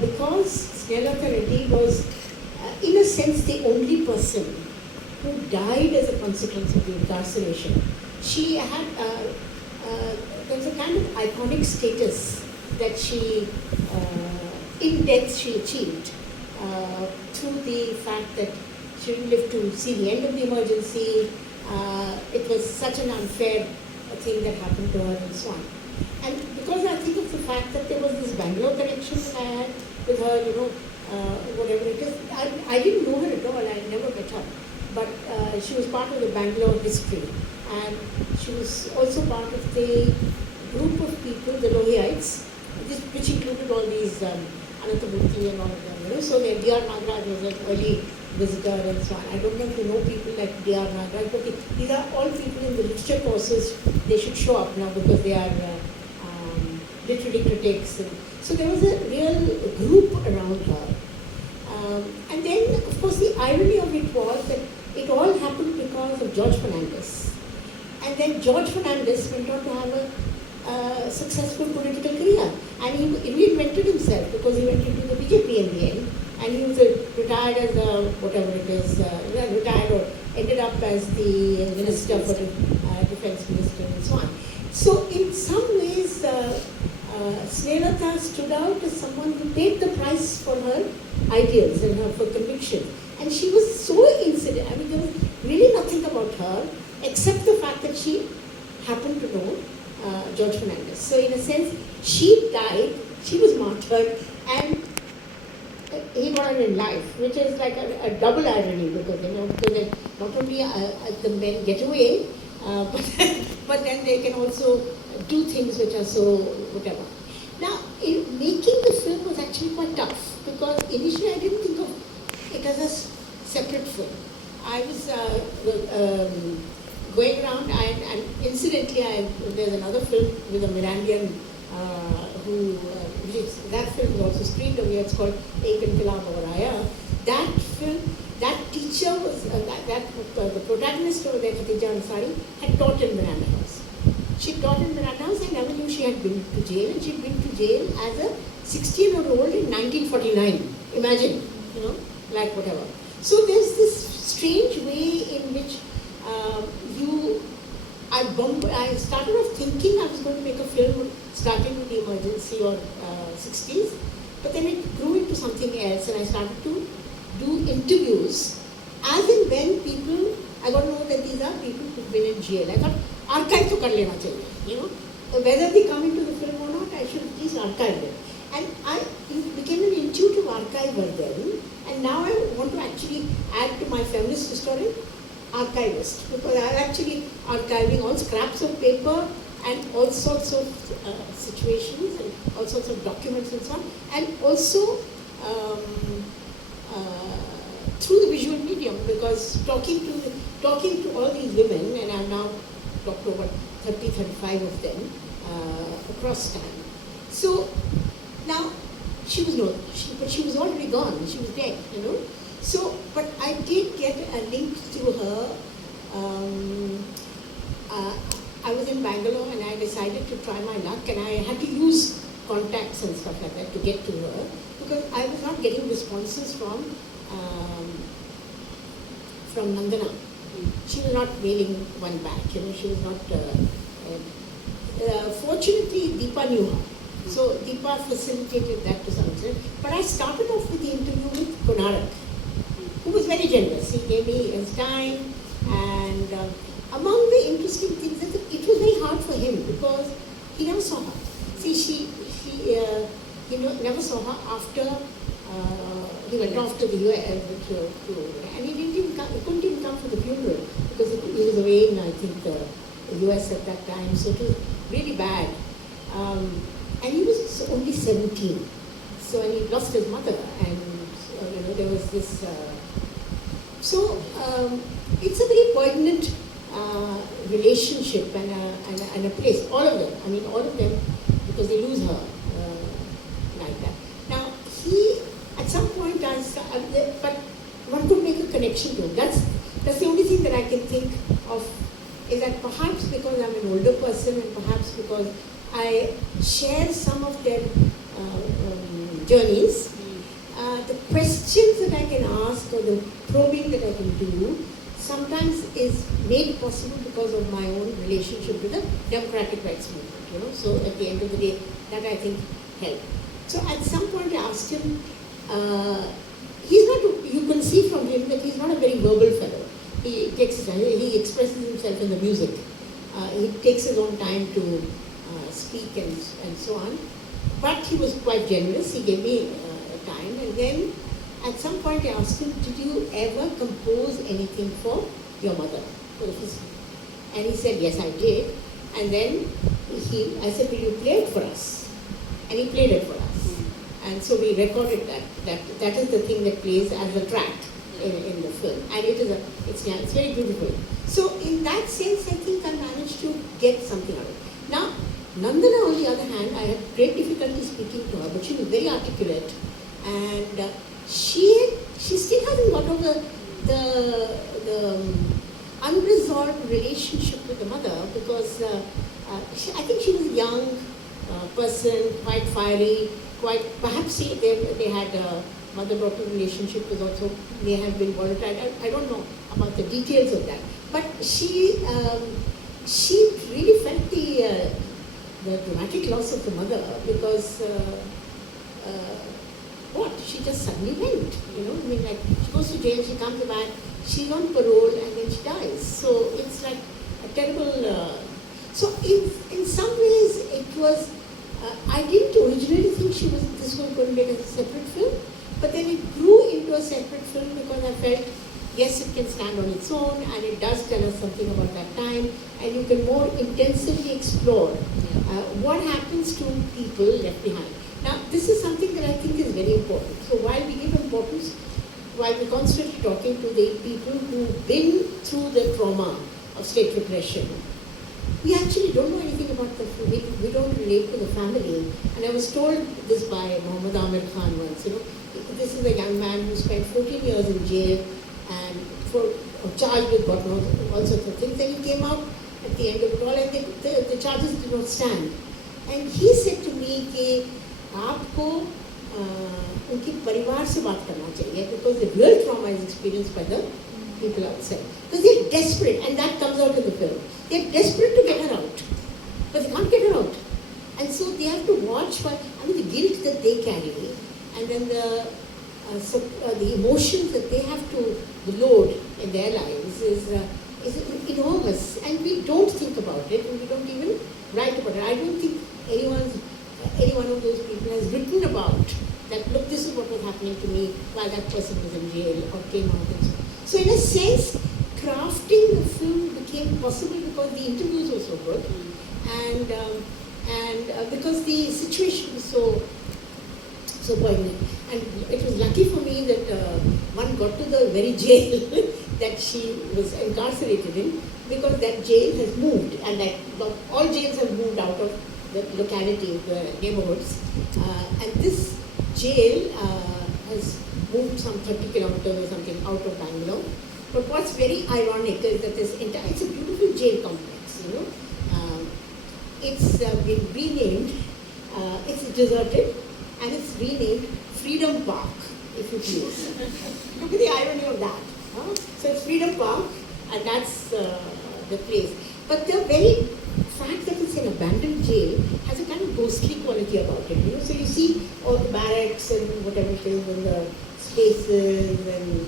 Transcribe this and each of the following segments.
because Snehlata Reddy was, in a sense, the only person who died as a consequence of the incarceration, she had, there was a kind of iconic status that she, in death, she achieved through the fact that she didn't live to see the end of the emergency. It was such an unfair thing that happened to her and so on. And because I think of the fact that there was this Bangalore connection that I had with her, whatever it is, I didn't know her at all, I never met her. But she was part of the Bangalore history. And she was also part of the group of people, the Lohiites, which included all these Ananthamurthy and all of them. So the D.R. Nagaraj was an early visitor and so on. I don't know if you know people like D.R. Nagaraj, but these are all people in the literature courses. They should show up now because they are literary critics. And so there was a real group around her. And then, of course, the irony of it was that it all happened because of George Fernandez. And then George Fernandez went on to have a successful political career. And he reinvented himself because he went into the BJP in the end. And he was retired as a, whatever it is, retired or ended up as the Minister for Defense Minister and so on. So in some ways, Snehlata stood out as someone who paid the price for her ideals and her convictions. And she was so incident. I mean, there was really nothing about her except the fact that she happened to know George Fernandez. So in a sense, she died, she was martyred, and he got her in life, which is like a double irony because, because not only the men get away, but then they can also do things which are so whatever. Now, making the film was actually quite tough because initially I didn't think of it as a separate film. I was going around and incidentally there's another film with a Mirandian that film was also screened over here. It's called Ek Inqilab Aur Aaya. That film, that teacher was, the protagonist over there, Khatija Ansari, had taught in Miranda House. She taught in Miranda House. I never knew she had been to jail, and she'd been to jail as a 16-year-old in 1949. Imagine, like whatever. So there's this strange way in which I started off thinking I was going to make a film starting with the emergency or 60s, but then it grew into something else and I started to do interviews as and when people, I got to know that these are people who've been in jail. I thought, archive to kar lena chahiye, whether they come into the film or not, I should at least archive it. And I became an intuitive archiver then, and now I want to actually add to my feminist historian, archivist, because I'm actually archiving all scraps of paper and all sorts of situations and all sorts of documents and so on, and also through the visual medium, because talking to all these women, and I've now talked to over 30, 35 of them across time. So now she was already gone. She was dead, So, but I did get a link to her. I was in Bangalore and I decided to try my luck, and I had to use contacts and stuff like that to get to her because I was not getting responses from Nandana. She was not mailing one back, she was not. Fortunately, Deepa knew her. So Deepa facilitated that to some extent. But I started off with the interview with Konarak, who was very generous. He gave me his time, and among the interesting things is that it was very hard for him because he never saw her. See, he never saw her after he went off to the US, and he couldn't even come for the funeral because he was away in, I think, the US at that time. So it was really bad. And he was only 17. So, and he lost his mother, and there was this. It's a very poignant relationship and a place. All of them, because they lose her like that. Now, at some point, but one could make a connection to him. That's the only thing that I can think of, is that perhaps because I'm an older person and perhaps because I share some of their journeys, the questions that I can ask or the probing that I can do sometimes is made possible because of my own relationship with the democratic rights movement. So at the end of the day, that I think helped. So at some point I asked him, he's not, you can see from him that he's not a very verbal fellow. He expresses himself in the music. He takes his own time to speak and so on. But he was quite generous. He gave me time. And then at some point I asked him, did you ever compose anything for your mother? And he said, yes, I did. And then I said, will you play it for us? And he played it for us. And so we recorded that. That is the thing that plays as a track in the film. And it's very beautiful. So in that sense, I think I managed to get something out of it. Now, Nandana, on the other hand, I had great difficulty speaking to her, but she was very articulate. And she still hasn't got over the unresolved relationship with the mother, because I think she was a young person, quite fiery, perhaps they had a mother-daughter relationship was also, may have been volatile. I don't know about the details of that. But she really felt the dramatic loss of the mother, because she just suddenly went, I mean, like, she goes to jail, she comes back, she's on parole, and then she dies. So it's like a terrible, so in some ways it was, I didn't originally think this was going to be a separate film, but then it grew into a separate film because I felt, yes, it can stand on its own, and it does tell us something about that time, and you can more intensively explore what happens to people left behind. Now, this is something that I think is very important. So while we give importance, while we're constantly talking to the people who've been through the trauma of state repression, we actually don't know anything about the family. We don't relate to the family. And I was told this by Muhammad Amir Khan once, this is a young man who spent 14 years in jail and charged with God knows all sorts of things. And he came out at the end of it all, and the charges did not stand. And he said to me कि आपको उनके परिवार से बात करना चाहिए, because the real trauma is experienced by the people outside. Because they're desperate, and that comes out in the film. They're desperate to get her out, but they can't get her out. And so they have to watch, the guilt that they carry, and then the emotions that they have to load in their lives is enormous. And we don't think about it, and we don't even write about it. I don't think any one of those people has written about that, look, this is what was happening to me while that person was in jail or came out and so on. So in a sense, crafting the film became possible because the interviews were so good, and because the situation was so poignant. And it was lucky for me that one got to the very jail that she was incarcerated in, because that jail has moved, and like all jails have moved out of the locality, the neighborhoods, and this jail has moved some 30 kilometers or something out of Bangalore. But what's very ironic is that it's a beautiful jail complex, it's been renamed, it's deserted, and it's renamed Freedom Park, if you please. Look at the irony of that. Huh? So it's Freedom Park, and that's the place. But the very fact that it's an abandoned jail has a kind of ghostly quality about it. So you see all the barracks and whatever it is, and the spaces and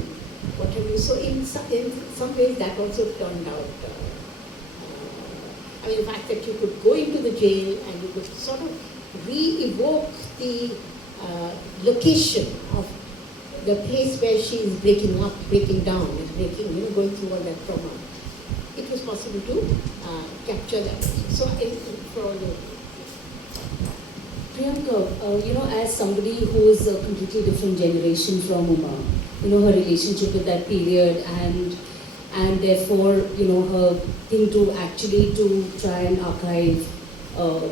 what have you. So in some ways that also turned out. The fact that you could go into the jail and you could sort of re-evoke the location of the place where she is breaking down, and going through all that trauma. It was possible to capture that. So for all the Priyanka, as somebody who is a completely different generation from Uma, her relationship with that period, and therefore, her thing to actually to try and archive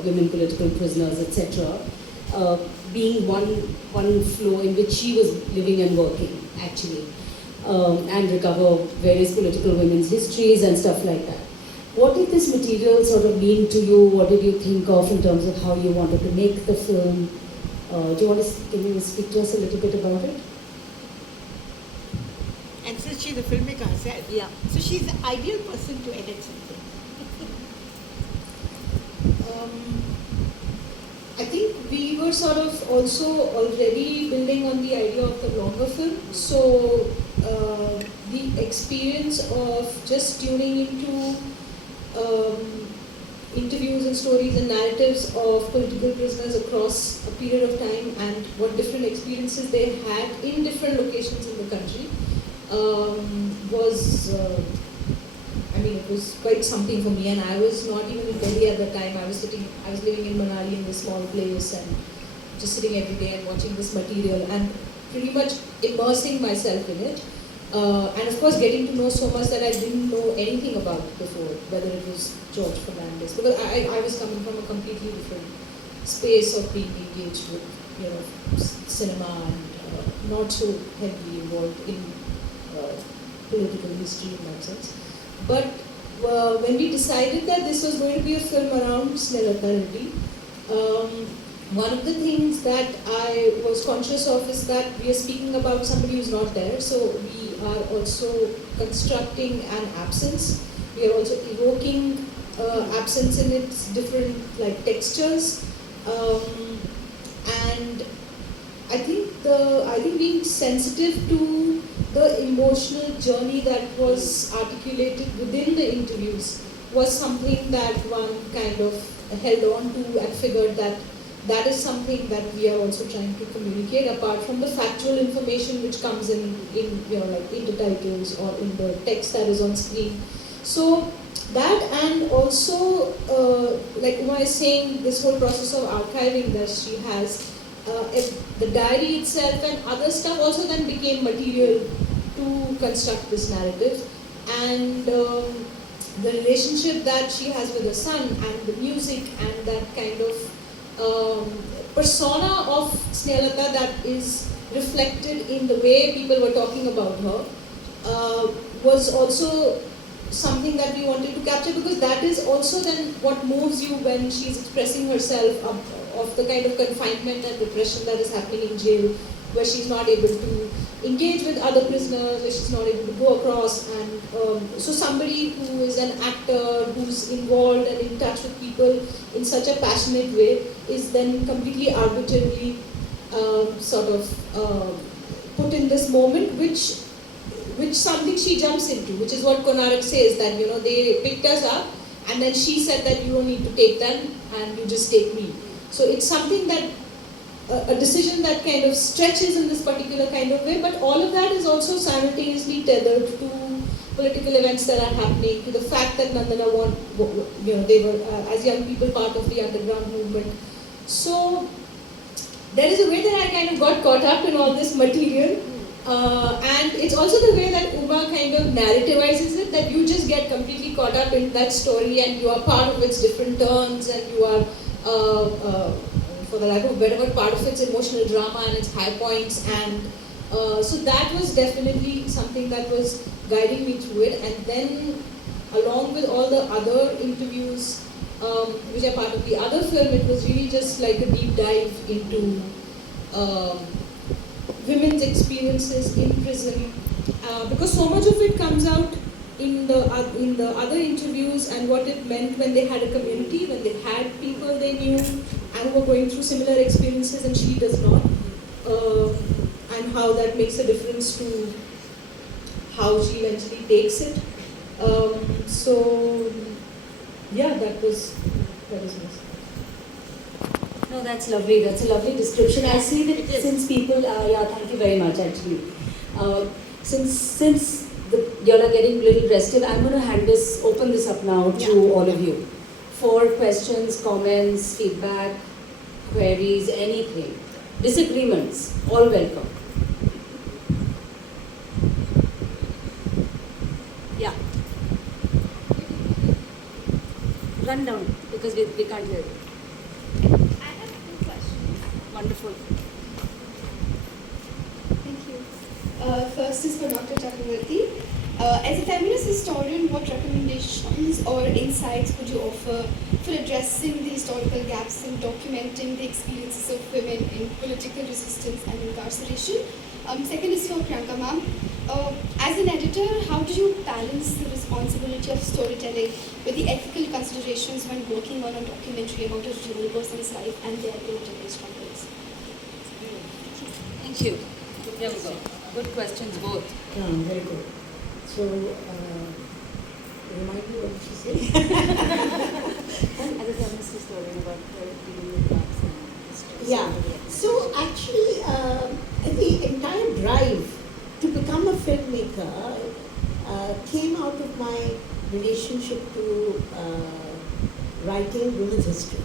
women political prisoners, etc., being one flow in which she was living and working, actually, and recover various political women's histories and stuff like that. What did this material sort of mean to you? What did you think of in terms of how you wanted to make the film? Can you speak to us a little bit about it? And since she's a filmmaker herself, Yeah. so she's the ideal person to edit something. I think we were sort of also already building on the idea of the longer film. So the experience of just tuning into interviews and stories and narratives of political prisoners across a period of time and what different experiences they had in different locations in the country was, it was quite something for me. And I was not even in Delhi at the time. I was living in Manali in this small place and just sitting every day and watching this material and pretty much immersing myself in it. And of course getting to know so much that I didn't know anything about before, whether it was George Fernandez, because I was coming from a completely different space of being engaged with cinema and not so heavily involved in political history in that sense. But when we decided that this was going to be a film around Snehlata Reddy, one of the things that I was conscious of is that we are speaking about somebody who's not there, so we are also constructing an absence. We are also evoking absence in its different textures, and I think being sensitive to the emotional journey that was articulated within the interviews was something that one kind of held on to and figured that is something that we are also trying to communicate, apart from the factual information which comes in the titles or in the text that is on screen. So that, and also like Uma is saying, this whole process of archiving that she has, the diary itself and other stuff also then became material to construct this narrative. And the relationship that she has with her son and the music and that kind of persona of Snehlata that is reflected in the way people were talking about her was also something that we wanted to capture, because that is also then what moves you when she's expressing herself of the kind of confinement and repression that is happening in jail, where she's not able to engage with other prisoners, where she's not able to go across. And so somebody who is an actor, who's involved and in touch with people in such a passionate way, is then completely arbitrarily put in this moment, which something she jumps into, which is what Konark says, that they picked us up and then she said that you don't need to take them and you just take me. So it's something that a decision that kind of stretches in this particular kind of way, but all of that is also simultaneously tethered to political events that are happening, to the fact that Nandana they were as young people part of the underground movement. So there is a way that I kind of got caught up in all this material, and it's also the way that Uma kind of narrativizes it, that you just get completely caught up in that story and you are part of its different turns, and you are for the lack of a better word, part of its emotional drama and its high points. And so that was definitely something that was guiding me through it. And then along with all the other interviews which are part of the other film, it was really just like a deep dive into women's experiences in prison, because so much of it comes out in the other interviews, and what it meant when they had a community, when they had people they knew and who were going through similar experiences and she does not, and how that makes a difference to how she eventually takes it. So yeah, that was nice. No, that's lovely. That's a lovely description. I see that since people, thank you very much actually. Since you all are getting a little rested, I'm going to open this up now to all of you for questions, comments, feedback, queries, anything. Disagreements, all welcome. Yeah. Run down because we can't hear you. I have two questions. Wonderful. Thank you. First is for Dr. Chakravarti. As a feminist historian, what recommendations or insights would you offer for addressing the historical gaps in documenting the experiences of women in political resistance and incarceration? Second is for Priyanka ma'am. As an editor, how do you balance the responsibility of storytelling with the ethical considerations when working on a documentary about a real person's life and their day-to-day struggles? Thank you. There we go. Good questions both. Yeah, very good. So, remind me what she said. As a feminist historian about dealing with gaps in history. Yeah. So actually, the entire drive to become a filmmaker came out of my relationship to writing women's history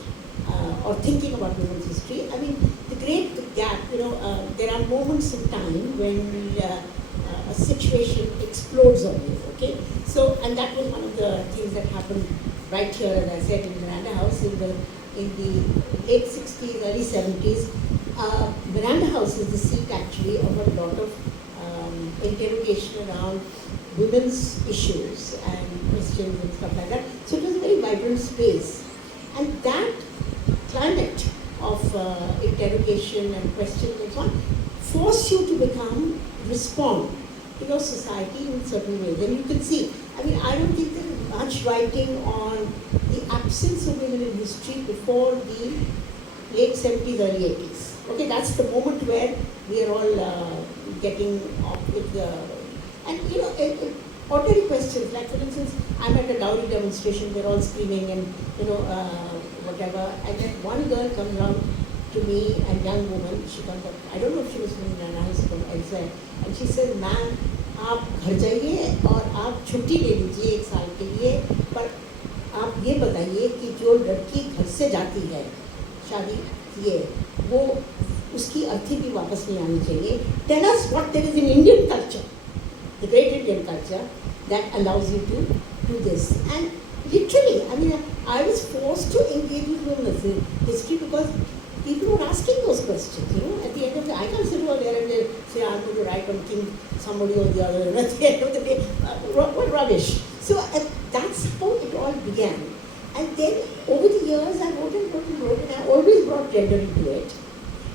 or thinking about women's history. I mean, the great gap, there are moments in time when a situation explodes on you, okay? So, and that was one of the things that happened right here, as I said, in Miranda House in the late 60s, early 70s. Miranda House is the seat actually of a lot of interrogation around women's issues and questions and stuff like that. So it was a very vibrant space. And that climate of interrogation and questions and so on force you to respond to your society in certain ways. And you can see, I mean, I don't think there is much writing on the absence of women in history before the late 70s, early 80s. Okay, that's the moment where we are all getting off with the, and ordinary questions, like for instance, I'm at a dowry demonstration, they're all screaming and whatever, and then one girl comes around to me, a young woman, she comes up, I don't know if she was from Nana's from elsewhere, and she says, ma'am, आप घर जाइए और आप छुट्टी ले लीजिए 1 साल के लिए, पर आप ये बताइए कि जो लड़की घर से जाती है शादी किए, वो उसकी अर्थी भी वापस नहीं आनी चाहिए. Tell us what there is in Indian culture, the great Indian culture, that allows you to do this. And literally, I mean, I was forced to engage with women's history because people were asking those questions, at the end of the day, I can't sit over there and say, I'm going to write on king somebody or the other, at the end of the day, what rubbish. So that's how it all began. And then over the years, I wrote and I always brought gender into it.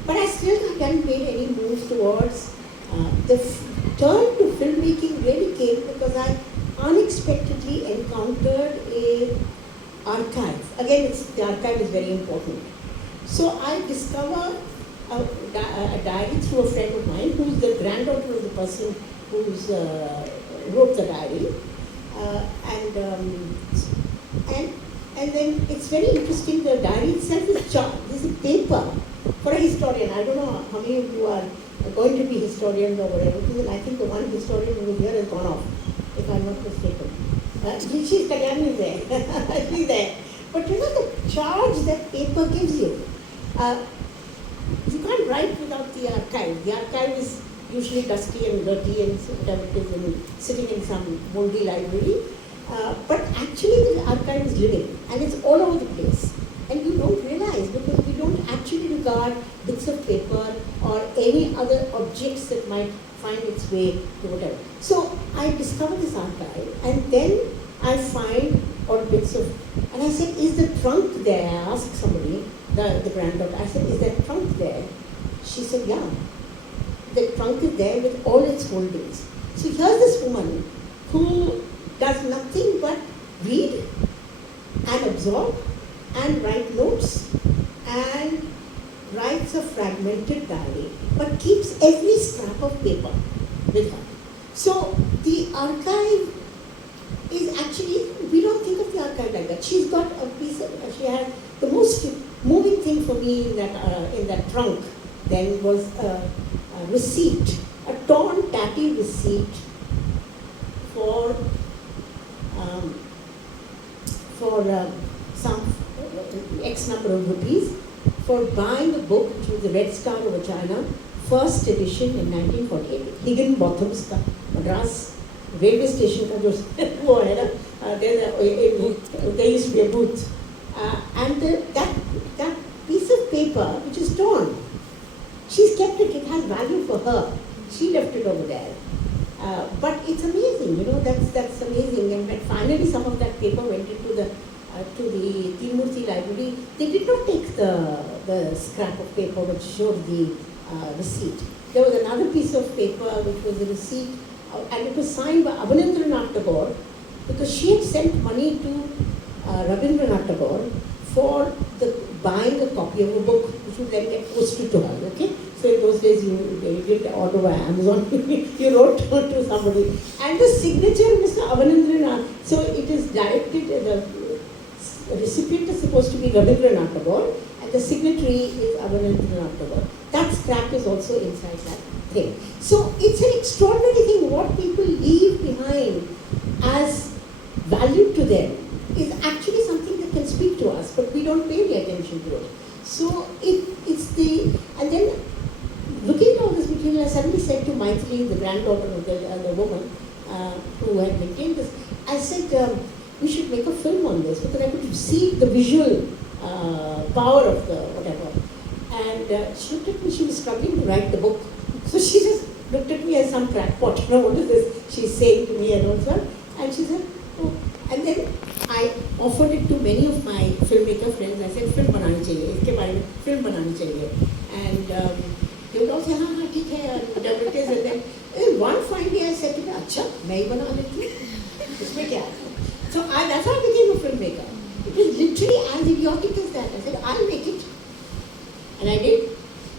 But I still haven't made any moves towards the turn to filmmaking really came because I unexpectedly encountered a archive. Again, the archive is very important. So I discover a diary through a friend of mine who's the granddaughter of the person who wrote the diary. And then it's very interesting, the diary itself is this is paper for a historian. I don't know how many of you are going to be historians or whatever, because I think the one historian who was here has gone off, if I'm not mistaken. She's Kalyani is there. She's there. But the charge that paper gives you, you can't write without the archive. The archive is usually dusty and dirty and whatever it is, and sitting in some moldy library. But actually the archive is living and it's all over the place. And you don't realize because we don't actually regard bits of paper or any other objects that might find its way to whatever. So I discovered this archive and then I find odd bits of, and I said, is the trunk there? I asked somebody, the granddaughter, I said, is that trunk there? She said, yeah. The trunk is there with all its holdings. So here's this woman who does nothing but read and absorb and write notes and writes a fragmented diary, but keeps every scrap of paper with her. So the archive is actually, we don't think of the archive like that. She's got a piece of, she had the most moving thing for me in that trunk then was a receipt, a torn, tatty receipt for some X number of rupees for buying a book, which was the Red Star over China, first edition in 1948. Higginbotham's का Madras railway station का जो वो है ना, there used to be a booth, and that piece of paper which is torn, she's kept it. It has value for her. She left it over there. But it's amazing, that's amazing. And when finally some of that paper went into the to the Tirumurthy library, they did not take the scrap of paper which showed the receipt. There was another piece of paper which was a receipt, and it was signed by Abanindranath Tagore, because she had sent money to Rabindranath Tagore for buying a copy of a book which would then get posted to her. Okay, so in those days you didn't order by Amazon, you wrote to somebody, and the signature Mr. Abanindranath. So it is directed. The recipient is supposed to be Rabindranath Tagore, and the signatory is Abanindranath Tagore. That scrap is also inside that thing. So it's an extraordinary thing. What people leave behind as value to them is actually something that can speak to us, but we don't pay the attention to it. So and then looking at all this material, I suddenly said to Maithili, the granddaughter of the woman who had maintained this, I said, we should make a film on this, because I could see the visual power of the whatever. And she looked at me, she was struggling to write the book. So she just looked at me as some crackpot, what is this she's saying to me and all that. And she said, oh. And then I offered it to many of my filmmaker friends. I said, film banani chahiye, iske bare mein film banani chahiye. And they would all say, हाँ हाँ ठीक है, and whatever it is. And then one fine day I said to them, अच्छा मैं ही बना लेती हूँ, इसमें क्या है? So that's how I became a filmmaker. It was literally as idiotic as that. I said, I'll make it. And I did.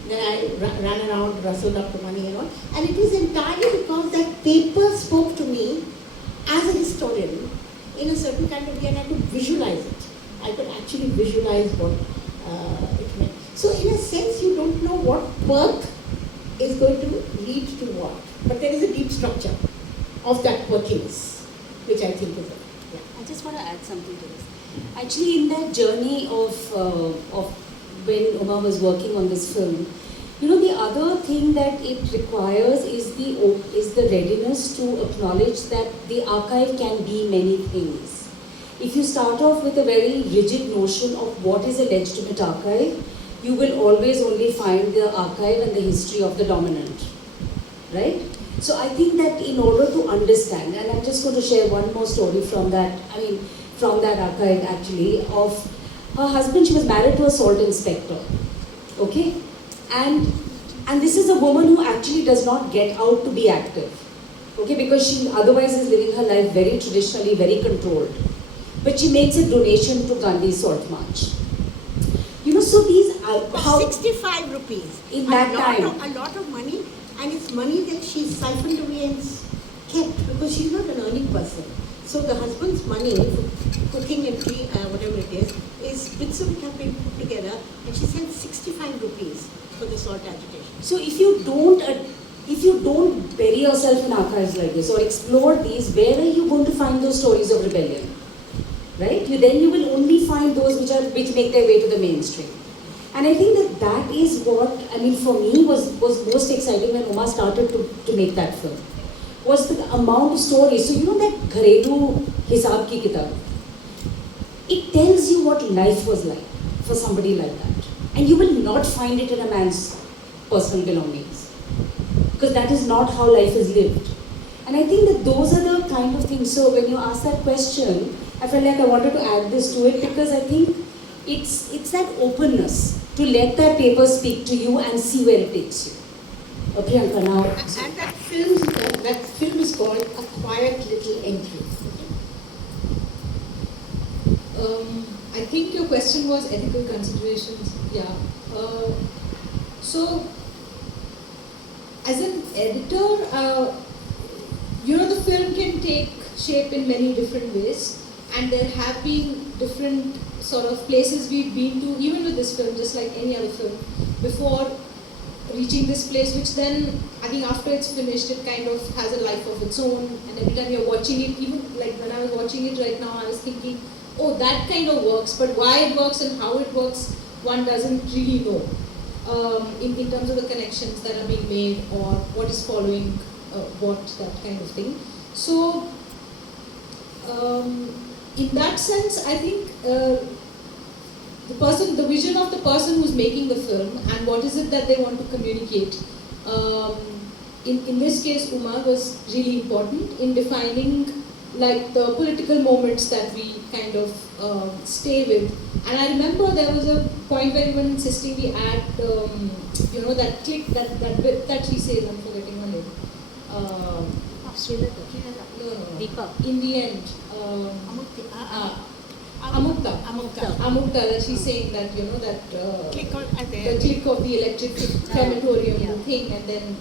Then I ran around, rustled up the money and all. And it was entirely because that paper spoke to me as a historian in a certain kind of way, and I could visualize it. I could actually visualize what it meant. So in a sense, you don't know what perk is going to lead to what. But there is a deep structure of that perkiness, which I think is I just want to add something to this. Actually, in that journey of when Uma was working on this film, the other thing that it requires is the readiness to acknowledge that the archive can be many things. If you start off with a very rigid notion of what is a legitimate archive, you will always only find the archive and the history of the dominant, right? So I think that in order to understand, and I'm just going to share one more story from that archive actually, of her husband. She was married to a salt inspector, okay? And this is a woman who actually does not get out to be active, okay? Because she otherwise is living her life very traditionally, very controlled. But she makes a donation to Gandhi's Salt March. So these how 65 rupees in that time. A lot of money, and it's money that she siphoned away and kept, because she's not an earning person. So the husband's money for cooking and whatever it is bits of it have been put together, and she sent 65 rupees for the salt agitation. So if you don't bury yourself in archives like this or explore these, where are you going to find those stories of rebellion? Right? Then you will only find those which make their way to the mainstream. And I think that is what, for me was most exciting when Uma started to make that film, was the amount of stories. So that Gharelu Hisab ki kitab, it tells you what life was like for somebody like that. And you will not find it in a man's personal belongings, because that is not how life is lived. And I think that those are the kind of things. So when you ask that question, I felt like I wanted to add this to it, because I think it's that openness to let that paper speak to you and see where it takes you. Priyanka, now. And that film is called A Quiet Little Entry. I think your question was ethical considerations. Yeah. So, as an editor, the film can take shape in many different ways, and there have been different sort of places we've been to, even with this film, just like any other film, before reaching this place, which then, I think after it's finished, it kind of has a life of its own, and every time you're watching it, even like when I was watching it right now, I was thinking, oh, that kind of works, but why it works and how it works, one doesn't really know, in terms of the connections that are being made or what is following what, that kind of thing. So, in that sense, I think the vision of the person who's making the film and what is it that they want to communicate in this case, Uma was really important in defining like the political moments that we kind of stay with. And I remember there was a point where you were insisting we add, that click, that bit that she says, I'm forgetting her name. No. Deepa. In the end, Amukta, that she's saying that, that the click of the electric crematorium thing, and then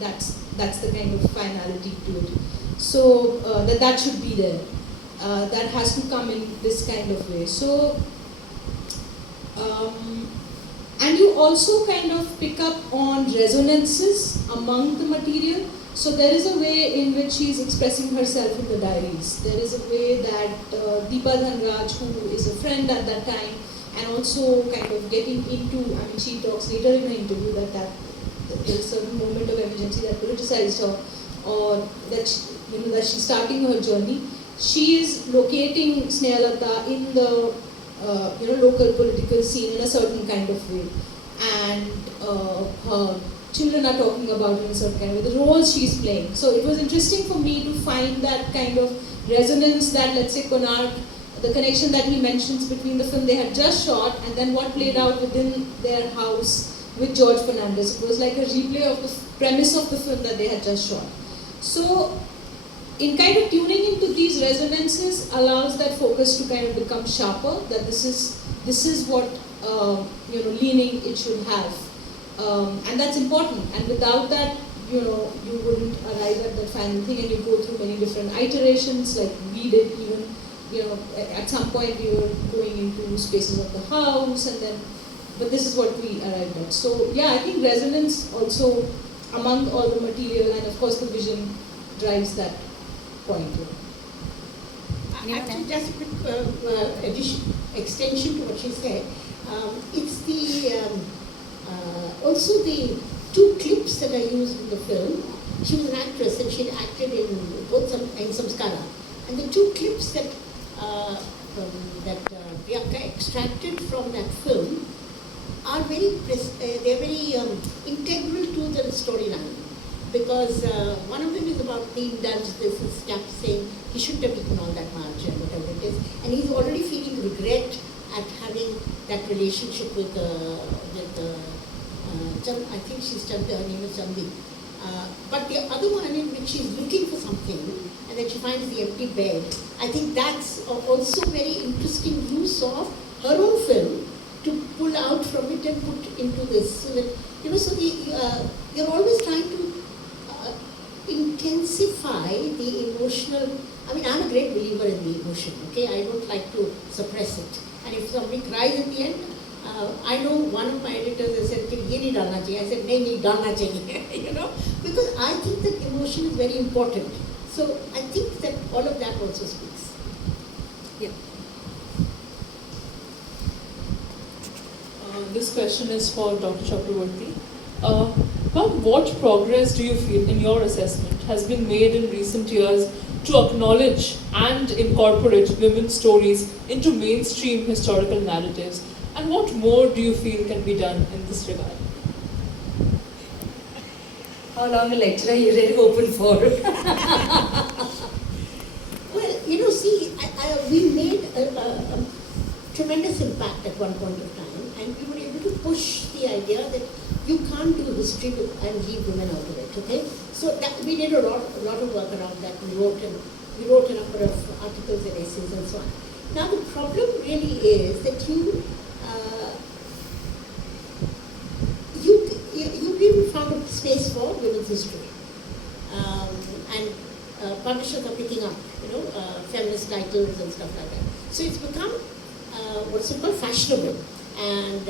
that's the kind of finality to it. So that should be there. That has to come in this kind of way. So, and you also kind of pick up on resonances among the material. So there is a way in which she is expressing herself in the diaries. There is a way that Deepa Dhanraj, who is a friend at that time, and also kind of getting into, she talks later in her interview that there is a certain moment of emergency that politicized her, or that that she's starting her journey. She is locating Snehlata in the local political scene in a certain kind of way, and her children are talking about her in a certain kind of way, the role she's playing. So it was interesting for me to find that kind of resonance that, let's say, Konark, the connection that he mentions between the film they had just shot and then what played out within their house with George Fernandez. It was like a replay of the premise of the film that they had just shot. So, in kind of tuning into these resonances allows that focus to kind of become sharper, that this is what leaning it should have. And that's important, and without that, you wouldn't arrive at the final thing, and you go through many different iterations, like we did even, at some point we were going into spaces of the house, and then, but this is what we arrived at. So yeah, I think resonance also among all the material, and of course the vision drives that point. Actually, just a quick extension to what she said. It's the also the two clips that I used in the film. She was an actress and she had acted in both in Samskara. And the two clips that Priyanka extracted from that film are very integral to the storyline. Because one of them is about the indulge, this is chap saying he shouldn't have eaten all that much and whatever it is. And he's already feeling regret at having that relationship with I think her name is Chandi. But the other one in which she's looking for something and then she finds the empty bed, I think that's also very interesting use of her own film to pull out from it and put into this. So that, you're always trying to intensify the emotional. I'm a great believer in the emotion, okay? I don't like to suppress it. And if somebody cries at the end, I know one of my editors has said, "Ye nahi dalna chahiye." I said, "Nahi dalna chahiye," because I think that emotion is very important. So I think that all of that also speaks. Yeah. This question is for Dr. Chakravarti. Ma'am, what progress do you feel, in your assessment, has been made in recent years to acknowledge and incorporate women's stories into mainstream historical narratives? And what more do you feel can be done in this regard? How long a lecture are you really open for? Well, see, we made a tremendous impact at one point of time, and we were able to push the idea that you can't do history and leave women out of it, okay? So we did a lot of work around that. We wrote a number of articles and essays and so on. Now the problem really is that you really found a space for women's history, and publishers are picking up, feminist titles and stuff like that. So it's become what's called fashionable and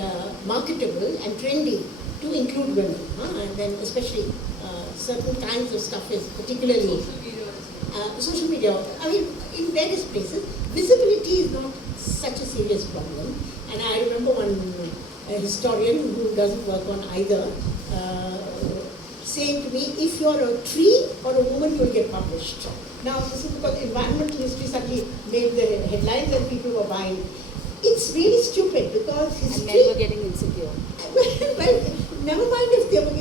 marketable and trendy to include women, and then especially certain kinds of stuff is particularly social media. In various places, visibility is not such a serious problem. And I remember one historian who doesn't work on either saying to me, if you're a tree or a woman, you'll get published. Now, this is because environmental history suddenly made the headlines and people were buying. It's really stupid because history... And men were getting insecure. Well, never mind if they were...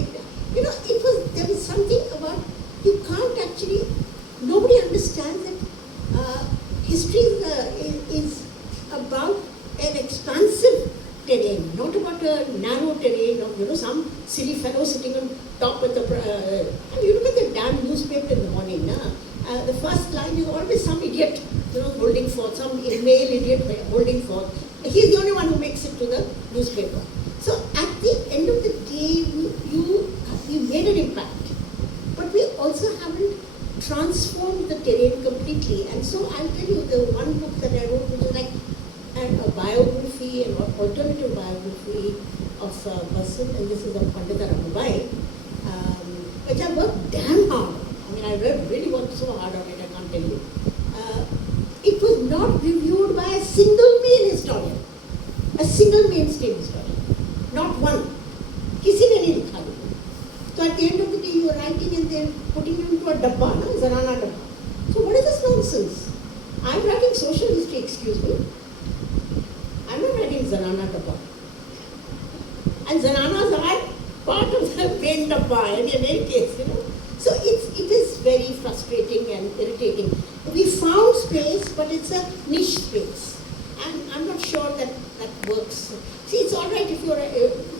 there was something about you can't actually, nobody understands that history is about an expansive terrain, not about a narrow terrain of some silly fellow sitting on top of the. You look at the damn newspaper in the morning. The first line is always some idiot, holding forth, some male idiot holding forth. He's the only one who makes it to the newspaper. So at the end of the day, we made an impact, but we also haven't transformed the terrain completely. And so I'll tell you, the one book that I wrote, which is like a biography, an alternative biography of a person, and this is of Pandita Ramabai, which I worked damn hard on. I mean, I really worked so hard on it, I can't tell you. It was not reviewed by a single male historian, a single mainstream historian, not one. Kisi ne nahi likha. So at the end of the day, you are writing and then putting it into a dabba, zanana dabba. So what is this nonsense? I'm writing social history, excuse me. I'm not writing zanana dabba. And zananas are part of the main dabba in any case, So it is very frustrating and irritating. We found space, but it's a niche space. And I'm not sure that works. See, it's all right if you're,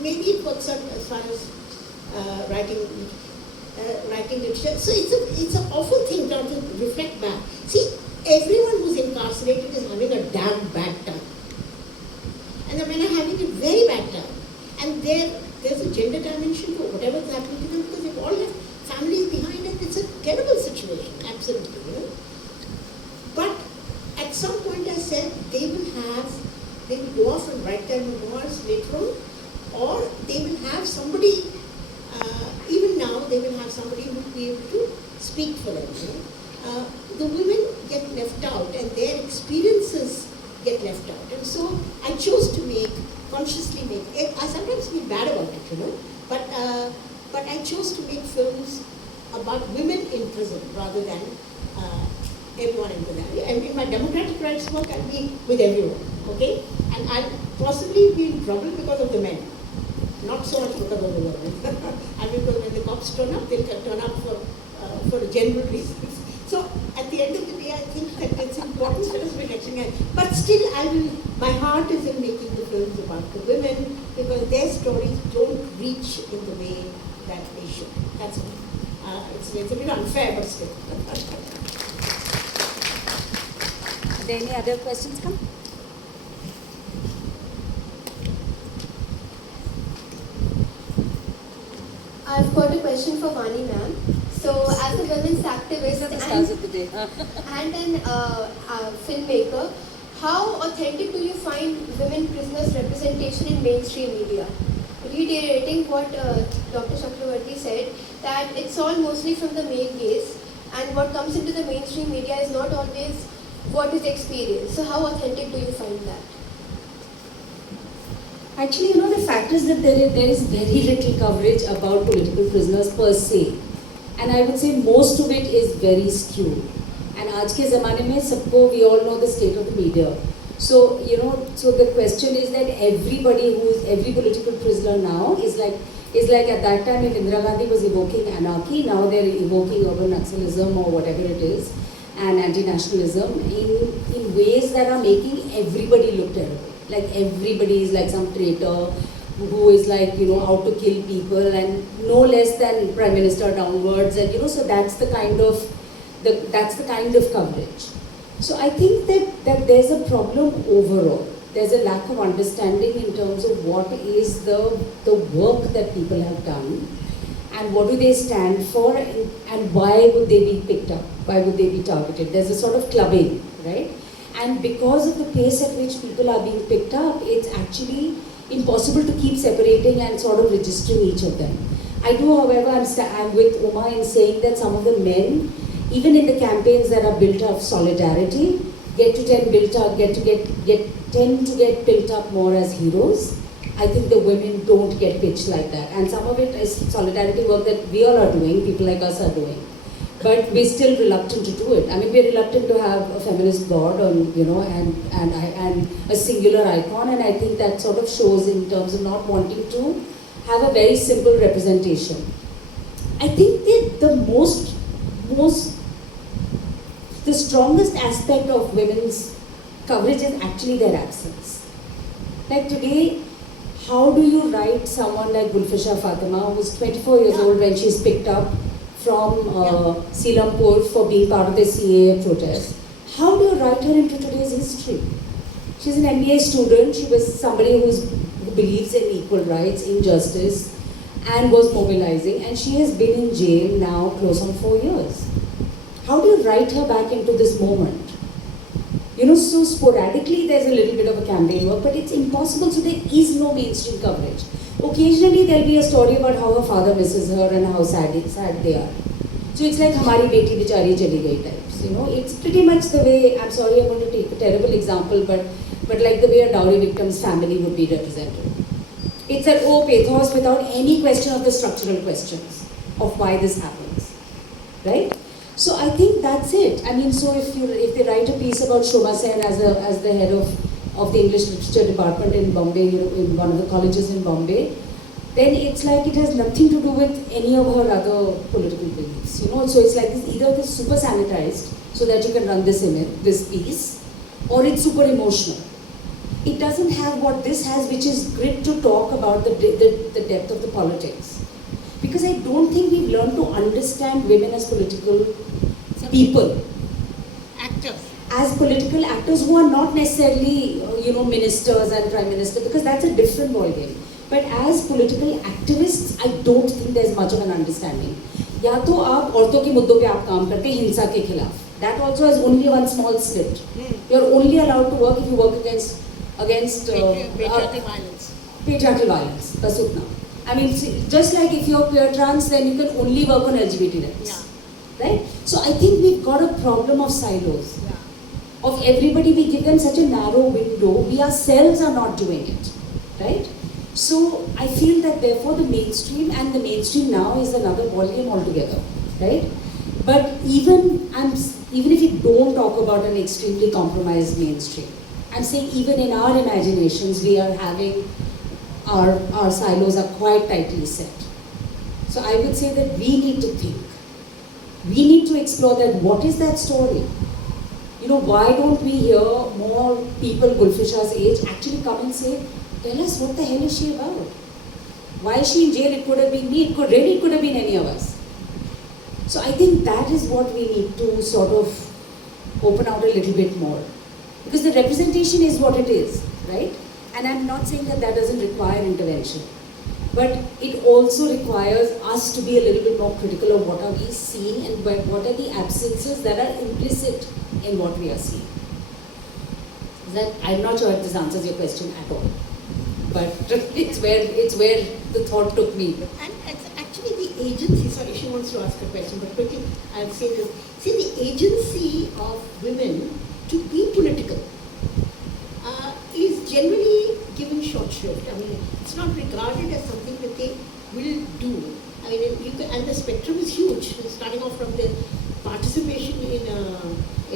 maybe it works out as far as writing literature. So it's an awful thing to reflect back. See, everyone who's incarcerated is having a damn bad time. And the men are having a very bad time. And there's a gender dimension to whatever is happening to them, because they all have families behind it. It's a terrible situation, absolutely. But at some point I said they will go off and write their memoirs later on, or they will have somebody, even now they will have somebody who will be able to speak for them. The women get left out and their experiences get left out. And so I chose to consciously make, I sometimes feel bad about it, but I chose to make films about women in prison rather than everyone in prison. And in my democratic rights work, I'll be with everyone, okay? And I'll possibly be in trouble because of the men, not so much because of the women. I mean, because when the cops turn up, they'll turn up for general reasons. So at the end of the day, I think that it's important for us to be lecturing. But still, my heart is in making the films about the women, because their stories don't reach in the way that they should. That's all. It's a bit unfair, but still. Are there any other questions come? I've got a question for Vani ma'am. So, as a women's activist and an filmmaker, how authentic do you find women prisoners' representation in mainstream media? Reiterating what Dr. Chakravarti said, that it's all mostly from the male gaze, and what comes into the mainstream media is not always what is experienced. So, how authentic do you find that? Actually, the fact is that there is very little coverage about political prisoners per se. And I would say most of it is very skewed. And आज के ज़माने में सबको, we all know the state of the media. So, so the question is that every political prisoner now is like at that time if Indira Gandhi was evoking anarchy, now they're evoking urban nationalism or whatever it is, and anti-nationalism in ways that are making everybody look terrible. Like everybody is like some traitor who is like, out to kill people, and no less than Prime Minister downwards, and so that's the kind of coverage. So I think that there's a problem overall. There's a lack of understanding in terms of what is the work that people have done, and what do they stand for, and why would they be picked up? Why would they be targeted? There's a sort of clubbing, right? And because of the pace at which people are being picked up, it's actually impossible to keep separating and sort of registering each of them. I do, however, I'm with Uma in saying that some of the men, even in the campaigns that are built of solidarity, tend to get built up more as heroes. I think the women don't get pitched like that. And some of it is solidarity work that we all are doing, people like us are doing. But we're still reluctant to do it. I mean, we're reluctant to have a feminist god and a singular icon, and I think that sort of shows in terms of not wanting to have a very simple representation. I think that the most the strongest aspect of women's coverage is actually their absence. Like today, how do you write someone like Gulfisha Fatima, who's 24 years old when she's picked up from Selampur for being part of the CAA protest? How do you write her into today's history? She's an MBA student. She was somebody who believes in equal rights, in justice, and was mobilizing. And she has been in jail now close on 4 years. How do you write her back into this moment? You know, so sporadically there's a little bit of a campaign work, but it's impossible. So there is no mainstream coverage. Occasionally there'll be a story about how her father misses her and how sad they are. So it's like hamari beti bichari chali gayi types. You know, it's pretty much the way. I'm sorry, I'm going to take a terrible example, but like the way a dowry victim's family would be represented. It's an pathos without any question of the structural questions of why this happens, right? So I think that's it. I mean, so if they write a piece about Shoma Sen as the head of the English Literature Department in Bombay, you know, in one of the colleges in Bombay, then it's like it has nothing to do with any of her other political beliefs, you know. So it's like either this super sanitized so that you can run this piece, or it's super emotional. It doesn't have what this has, which is grit to talk about the depth of the politics. Because I don't think we've learned to understand women as political people. Actors. As political actors who are not necessarily, you know, ministers and prime minister, because that's a different ballgame. But as political activists, I don't think there's much of an understanding. या तो आप औरतों के मुद्दों पे आप काम करते हैं हिंसा के खिलाफ. That also has only one small slit. You're only allowed to work if you work against patriarchal violence. Patriarchal violence. That's it now. I mean, just like if you're queer trans, then you can only work on LGBT rights. Yeah. Right? So I think we've got a problem of silos. Yeah. Of everybody, we give them such a narrow window. We ourselves are not doing it. Right? So I feel that therefore the mainstream now is another ballgame altogether. Right? But even if we don't talk about an extremely compromised mainstream, I'm saying even in our imaginations, we are having our silos are quite tightly set. So I would say that we need to think. We need to explore that. What is that story? You know, why don't we hear more people Gulfisha's age actually come and say, tell us what the hell is she about? Why is she in jail? It could have been me. It could have been any of us. So I think that is what we need to sort of open out a little bit more. Because the representation is what it is, right? And I'm not saying that doesn't require intervention. But it also requires us to be a little bit more critical of what are we seeing and what are the absences that are implicit in what we are seeing. I'm not sure if this answers your question at all. But it's where the thought took me. And it's actually the agency, sorry, she wants to ask a question, but quickly I'll say this. See, the agency of women to be political is generally given short shrift. I mean, it's not regarded as something that they will do. I mean, and the spectrum is huge, starting off from the participation in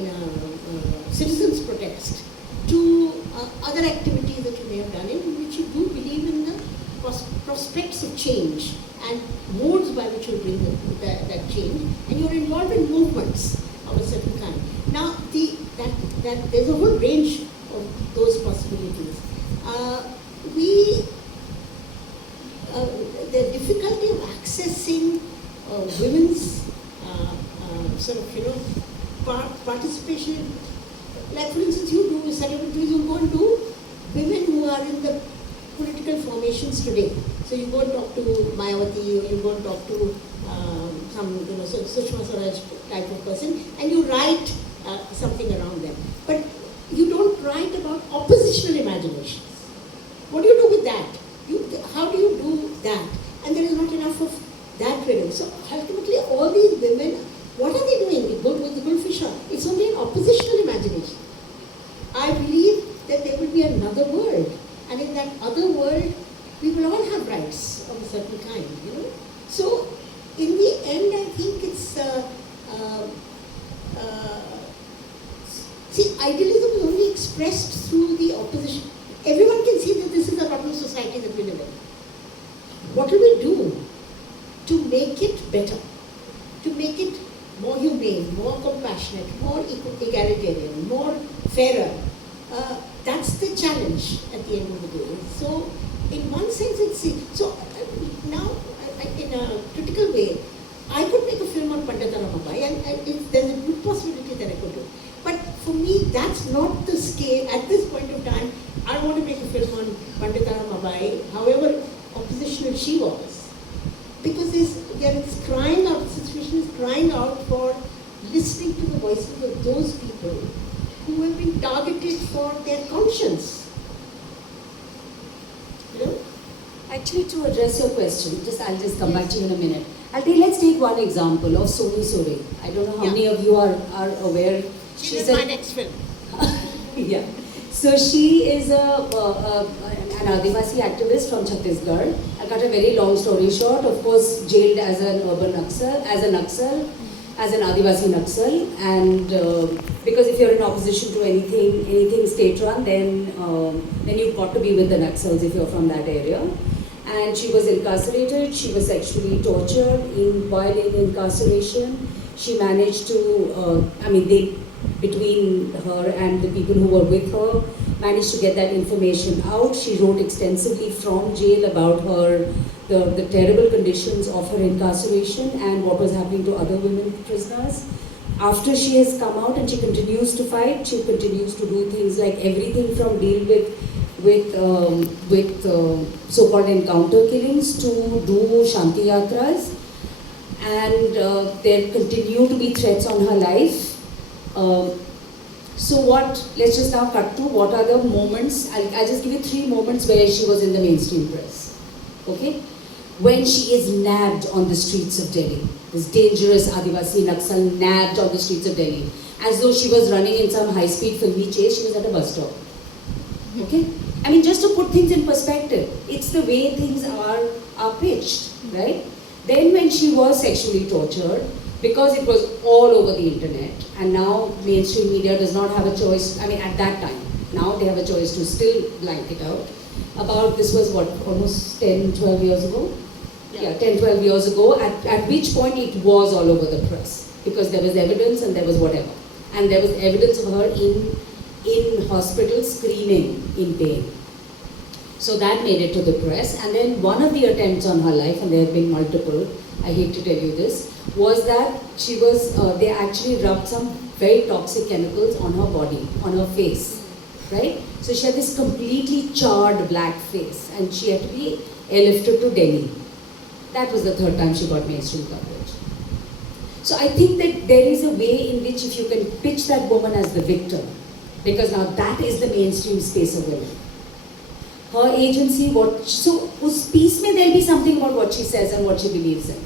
a citizens' protest to other activities that you may have done in which you do believe in the prospects of change and modes by which you bring that change, and you're involved in movements of a certain kind. Now, that there's a whole range of those possibilities. The difficulty of accessing women's sort of, participation, like for instance, you do celebrities who go and do women who are in the political formations today. So you go and talk to Mayawati, or you go and talk to some Sushma Swaraj type of person, and you write something around them. But you don't write about oppositional imaginations. What do you do with that? How do you do that? And there is not enough of that written. So ultimately, all these women, what are they doing with the Gulfisha? It's only an oppositional imagination. I believe that there will be another world, and in that other world, we will all have rights of a certain kind, you know. So, in the end, I think it's see, idealism is only expressed through the opposition. Everyone can see that this is a rotten society that we live in. What do we do to make it better, to make it more humane, more compassionate, more egalitarian, more fairer. That's the challenge at the end of the day. So, in one sense, now, in a critical way, I could make a film on Pandita Ramabai, and there's a good possibility that I could do. But for me, that's not the scale. At this point of time, I want to make a film on Pandita Ramabai, however oppositional she was. Because it's crying out, the situation is crying out for listening to the voices of those people who have been targeted for their conscience. You know? Actually, to address your question, I'll just come back to you in a minute. Let's take one example of Soni Sore. I don't know how many of you are aware. She's my next film. Yeah. So she is an Adivasi activist from Chhattisgarh. I cut a very long story short. Of course, jailed as an urban Naxal, as an Adivasi Naxal, and because if you're in opposition to anything state-run, then you've got to be with the Naxals if you're from that area. And she was incarcerated. She was sexually tortured while in incarceration. She managed to, between her and the people who were with her, managed to get that information out. She wrote extensively from jail about the terrible conditions of her incarceration and what was happening to other women prisoners. After she has come out and she continues to fight, she continues to do things like everything from deal with so-called encounter killings to do Shanti Yatras. And there continue to be threats on her life. Let's just now cut to what are the moments. I'll just give you 3 moments where she was in the mainstream press. Okay? When she is nabbed on the streets of Delhi. This dangerous Adivasi Naxal nabbed on the streets of Delhi. As though she was running in some high-speed filmy chase, she was at a bus stop. Okay? Just to put things in perspective, it's the way things are pitched, right? Then when she was sexually tortured, because it was all over the internet, and now mainstream media does not have a choice, at that time, now they have a choice to still blank it out. This was almost 10, 12 years ago? Yeah, 10, 12 years ago, at which point it was all over the press, because there was evidence and there was whatever. And there was evidence of her in hospital screaming in pain. So that made it to the press. And then one of the attempts on her life, and there have been multiple, I hate to tell you this, was that they actually rubbed some very toxic chemicals on her body, on her face, right? So she had this completely charred black face, and she had to be airlifted to Delhi. That was the 3rd time she got mainstream coverage. So I think that there is a way in which if you can pitch that woman as the victim, because now that is the mainstream space of women. Her agency, us piece mein there'll be something about what she says and what she believes in.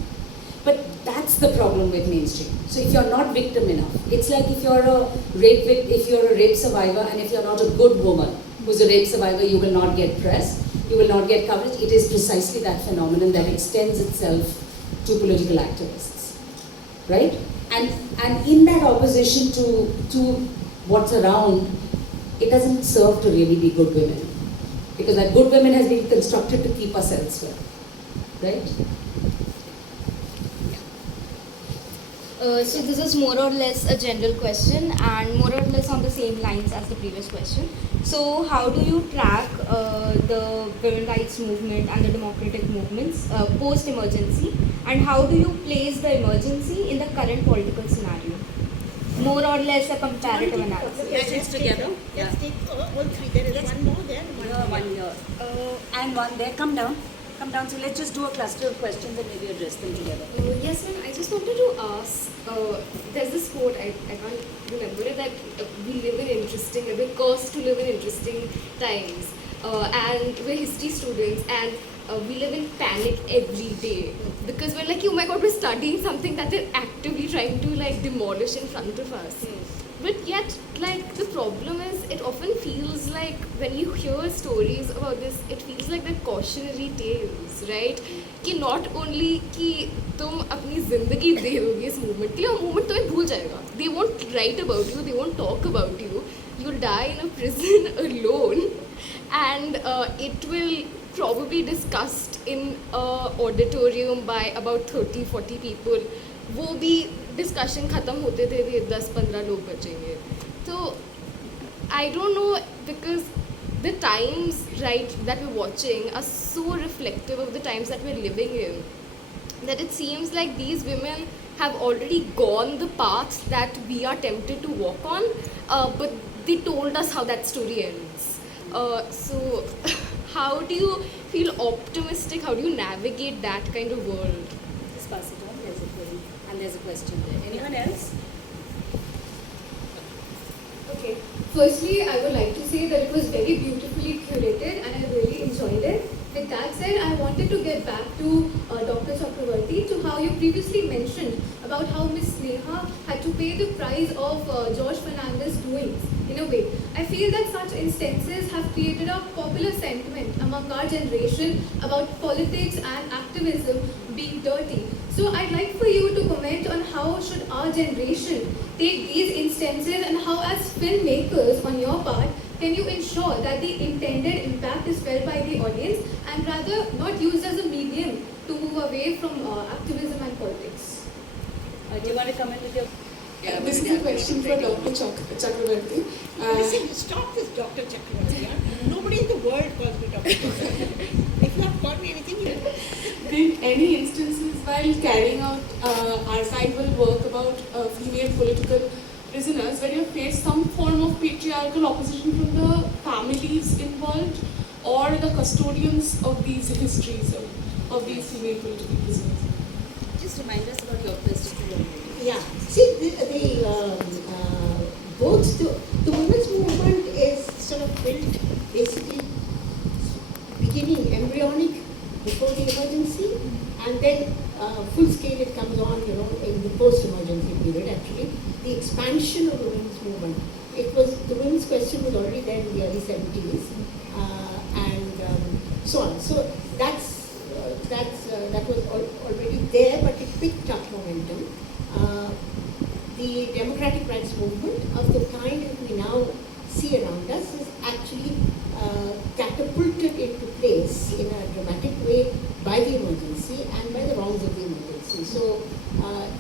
But that's the problem with mainstream. So if you're not victim enough, it's like if you're a rape survivor, and if you're not a good woman who's a rape survivor, you will not get press, you will not get coverage. It is precisely that phenomenon that extends itself to political activists, right? And in that opposition to what's around, it doesn't serve to really be good women. Because that good women has been constructed to keep us elsewhere, right? So this is more or less a general question and more or less on the same lines as the previous question. So how do you track the women's rights movement and the democratic movements post-emergency, and how do you place the emergency in the current political scenario? More or less a comparative analysis. Yes, together. Let's take all 3. There is one more there. One here. And one there. Come down. So let's just do a cluster of questions and maybe address them together. Yes, ma'am. I just wanted to ask, there's this quote, I can't remember it, that we live in interesting, we're cursed to live in interesting times. And we're history students, and we live in panic every day. Because we're like, oh my god, we're studying something that they're actively trying to demolish in front of us. But yet, the problem is, it often feels like when you hear stories about this, it feels like they're cautionary tales, right? कि not only कि तुम अपनी ज़िंदगी दे दोगे इस movement के लिए, movement तुम्हें भूल जाएगा. They won't write about you, they won't talk about you. You'll die in a prison alone, and it will probably be discussed in a auditorium by about 30-40 people, वो भी discussion खत्म होते थे 10-15 लोग बचेंगे. So I don't know, because the times, right, that we're watching are so reflective of the times that we're living in, that it seems like these women have already gone the path that we are tempted to walk on, but they told us how that story ends. So how do you feel optimistic? How do you navigate that kind of world? Just pass it on. There's a query and there's a question there. Anyone else? Okay. Firstly, I would like to say that it was very beautifully curated and I really enjoyed it. With that said, I wanted to get back to Dr. Chakravarti, to how you previously mentioned about how Ms. Sneha had to pay the price of George Fernandez's doings, in a way. I feel that such instances have created a popular sentiment among our generation about politics and activism being dirty. So I'd like for you to comment on how should our generation take these instances, and how as filmmakers on your part can you ensure that the intended impact is felt by the audience and rather not used as a medium to move away from activism and politics? Do you want to come in with your... This is a question for Dr. Chakravarti. Listen, stop this Dr. Chakravarti. Nobody in the world calls me Dr. Chakravarti. If you have called me anything, you Did any instances while carrying out archival work about female political prisoners where you faced some form of patriarchal opposition from the families involved or the custodians of these histories of these female political prisoners? Just remind us about your question. Yeah, see, both the women's movement is sort of built basically beginning embryonic before the emergency, and then full scale it comes on, in the post-emergency period. Actually, the expansion of the women's movement. The women's question was already there in the early 70s, and so on. So that was already there, but it picked up momentum. The democratic rights movement of the kind that we now see around us is actually catapulted into place in a dramatic way by the emergency and by the wrongs of the emergency. So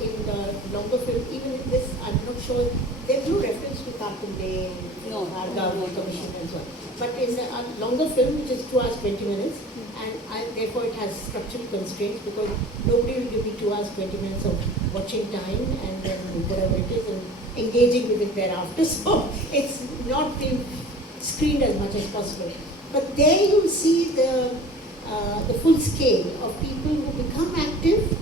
in the longer film, even in this, I'm not sure, there's no reference to Karthunde, Bhargav Commission and so on. But in the longer film, which is 2 hours 20 minutes, and therefore it has structural constraints because nobody will give me 2 hours 20 minutes of watching time and then whatever it is and engaging with it thereafter. So it's not being screened as much as possible. But there you see the full scale of people who become active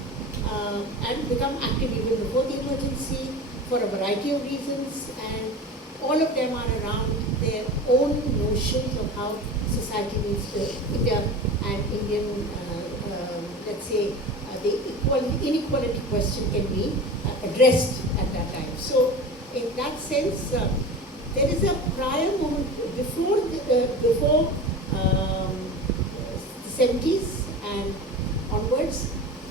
and become active even before the emergency for a variety of reasons, and all of them are around their own notions of how society needs to, India and Indian, let's say, the inequality question can be addressed at that time. So in that sense, there is a prior moment before the 70s and onwards.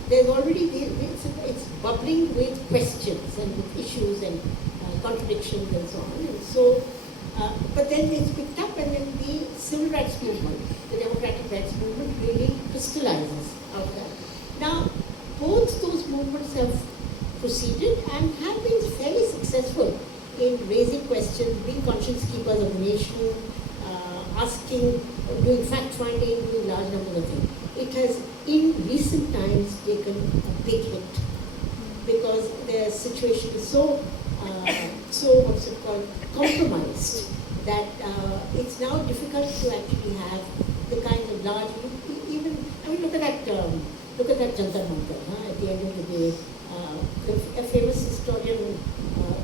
There's already, it's bubbling with questions and with issues and contradictions and so on. And so, but then it's picked up, and then the civil rights movement, the democratic rights movement really crystallizes out of that. Now, both those movements have proceeded and have been fairly successful in raising questions, being conscience keepers of the nation, asking, doing fact-finding, doing large numbers of things. It has, in recent times, taken a big hit because the situation is so what's it called, compromised, that it's now difficult to actually have the kind of large, even, I mean, look at that Jantar Mantar, at the end of the day. A famous historian,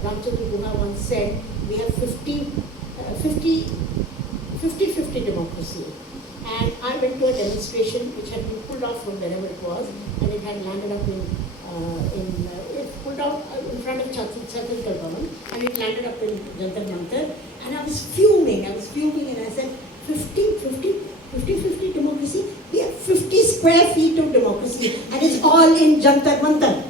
Ramchandra Guha, once said, we have 50-50 democracy. And I went to a demonstration which had been pulled off from wherever it was, and it had landed up it pulled out in front of Chhatrapati Bhavan, and it landed up in Jantar Mantar, and I was fuming, and I said, 50-50 democracy? We have 50 square feet of democracy, and it's all in Jantar Mantar.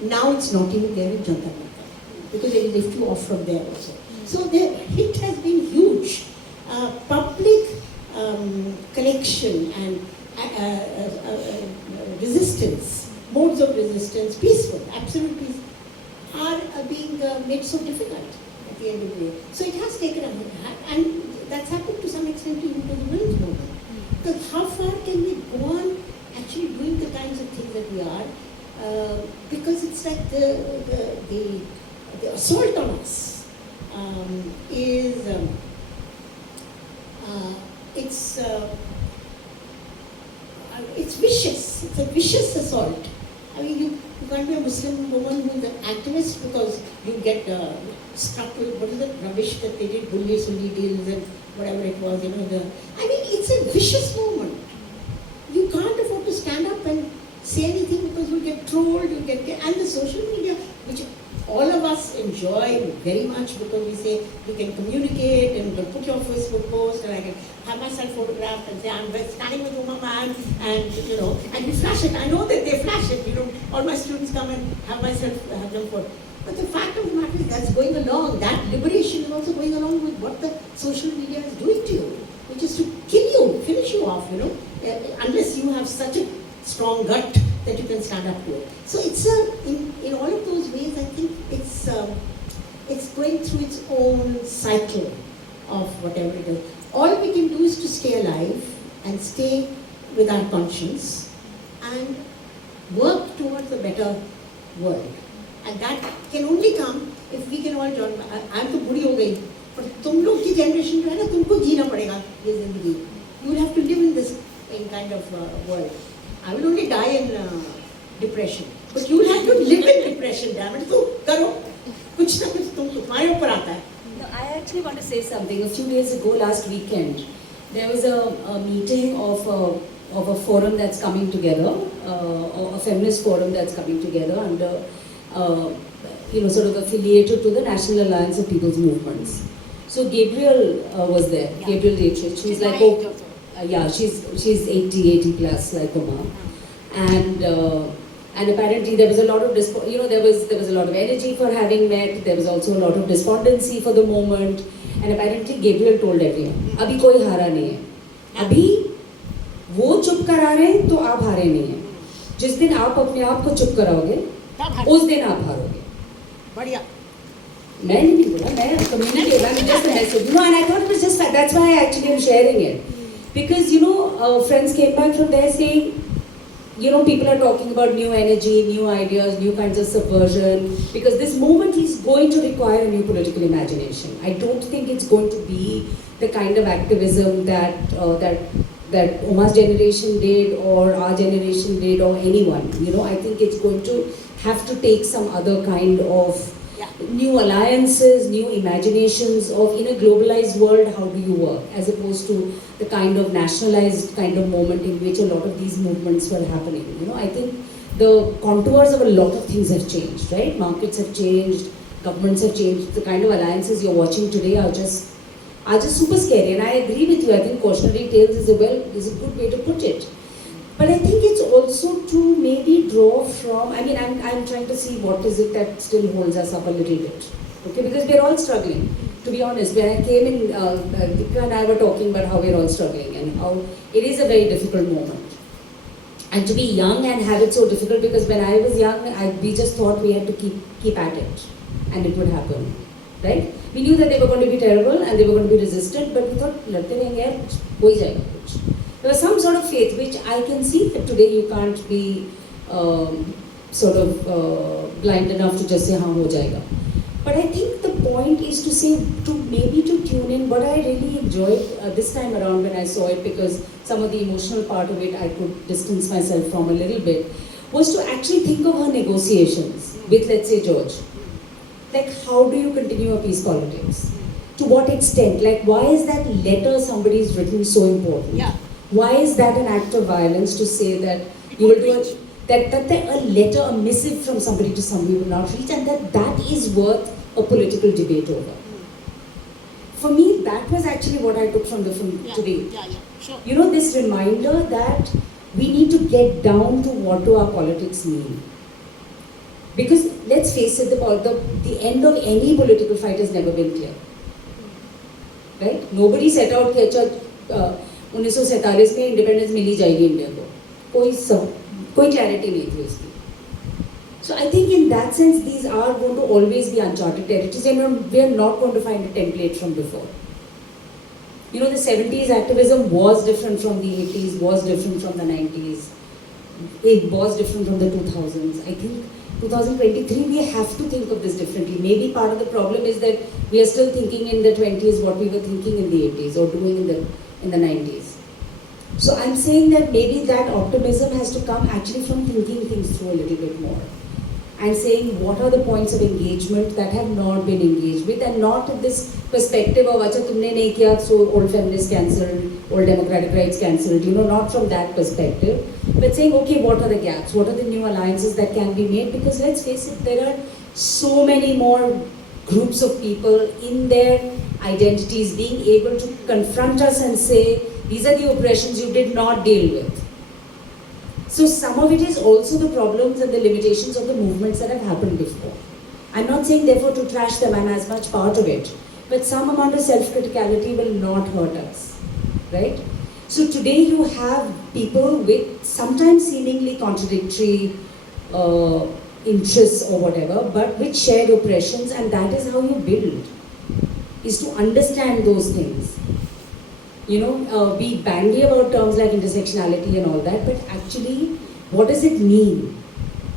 Now it's not even there in Jantar Mantar, because they will lift you off from there also. So the hit has been huge. Public connection and resistance, modes of resistance, peaceful, absolute peace, are being made so difficult at the end of the day. So it has taken and that's happened to some extent even to the women's movement. Because how far can we go on actually doing the kinds of things that we are? Because it's like the assault on us is it's vicious. It's a vicious assault. I mean, you can't be a Muslim woman who's an activist because you get stuck with what is that rubbish that they did, bully deals and whatever it was, I mean, it's a vicious movement. You can't afford to stand up and say anything because you'll get trolled, and the social media, which all of us enjoy very much because we say we can communicate and you can put your Facebook post and I can have myself photographed and say I'm standing with Uma Man and and we flash it. I know that they flash it. All my students come and have them for. But the fact of the matter is that's going along. That liberation is also going along with what the social media is doing to you, which is to kill you, finish you off. Unless you have such a strong gut that you can stand up to it. So it's in all of those ways, I think it's going through its own cycle of whatever it is. All we can do is to stay alive and stay with our conscience and work towards a better world. And that can only come if we can all join. I'm तो बूढ़ी हो गई, पर तुम लोग की generation जो है ना, तुमको जीना पड़ेगा ये जिंदगी. You will have to live in this kind of world. I will only die in depression, but you will have to live in depression. Damn it, तो करो कुछ ना कुछ तुम्हारे ऊपर आता है. No, I actually want to say something. A few days ago, last weekend, there was a meeting of a forum that's coming together, a feminist forum that's coming together under, sort of affiliated to the National Alliance of People's Movements. So Gabriel was there. Yeah. Gabriel Dietrich. She's like, she's 80 plus like Uma, and apparently there was a lot of there was a lot of energy for having met. There was also a lot of despondency for the moment, and apparently Gabriel told everyone, "Abhi koi hara nahi hai. Abhi वो चुप करा रहे हैं तो आप हारे नहीं हैं. जिस दिन आप अपने आप को चुप कराओगे, उस दिन आप हारोगे." बढ़िया. मैंने नहीं बोला, मैं communicate, I'm just a message, and I thought it was just that's why I actually am sharing it, because friends came back from there saying, people are talking about new energy, new ideas, new kinds of subversion, because this movement is going to require a new political imagination. I don't think it's going to be the kind of activism that Uma's generation did or our generation did or anyone. I think it's going to have to take some other kind of new alliances, new imaginations of, in a globalized world, how do you work, as opposed to the kind of nationalized kind of moment in which a lot of these movements were happening. I think the contours of a lot of things have changed, right? Markets have changed, governments have changed. The kind of alliances you're watching today are just super scary. And I agree with you. I think cautionary tales is a good way to put it. But I think it's also to maybe draw from, I'm trying to see what is it that still holds us up a little bit. Okay, because we're all struggling. To be honest, when I came in, Dika and I were talking about how we're all struggling and how it is a very difficult moment. And to be young and have it so difficult, because when I was young, we just thought we had to keep at it and it would happen, right? We knew that they were going to be terrible and they were going to be resistant, but we thought, larte rahenge yaar, ho hi jayega kuch. There was some sort of faith, which I can see that today you can't be blind enough to just say, haan, ho jayega. But I think the point is to say, to tune in. What I really enjoyed this time around when I saw it, because some of the emotional part of it I could distance myself from a little bit, was to actually think of her negotiations with, let's say, George. Like, how do you continue a peace politics? To what extent? Like, why is that letter somebody's written so important? Yeah. Why is that an act of violence to say that you will do a letter, a missive from somebody to somebody will not reach, and that is worth a political debate over? For me, that was actually what I took from the film today. Yeah, sure. This reminder that we need to get down to what do our politics mean. Because let's face it, the end of any political fight has never been clear. Right? Nobody set out कि 1947 में independence मिली जाएगी India को. कोई clarity नहीं थी उसकी. So I think in that sense, these are going to always be uncharted territories, and we are not going to find a template from before. You know, the 70s activism was different from the 80s, was different from the 90s. It was different from the 2000s. I think 2023, we have to think of this differently. Maybe part of the problem is that we are still thinking in the 20s what we were thinking in the 80s or doing in the 90s. So I'm saying that maybe that optimism has to come actually from thinking things through a little bit more. And saying what are the points of engagement that have not been engaged with, and not this perspective of acha tumne nahi kiya, so old feminists cancelled, old democratic rights cancelled, you know, not from that perspective, but saying okay, what are the gaps, what are the new alliances that can be made, because let's face it, there are so many more groups of people in their identities being able to confront us and say these are the oppressions you did not deal with. So some of it is also the problems and the limitations of the movements that have happened before. I'm not saying therefore to trash them, I'm as much part of it. But some amount of self-criticality will not hurt us, right? So today you have people with sometimes seemingly contradictory interests or whatever, but with shared oppressions, and that is how you build, is to understand those things. You know, be bandy about terms like intersectionality and all that, but actually, what does it mean?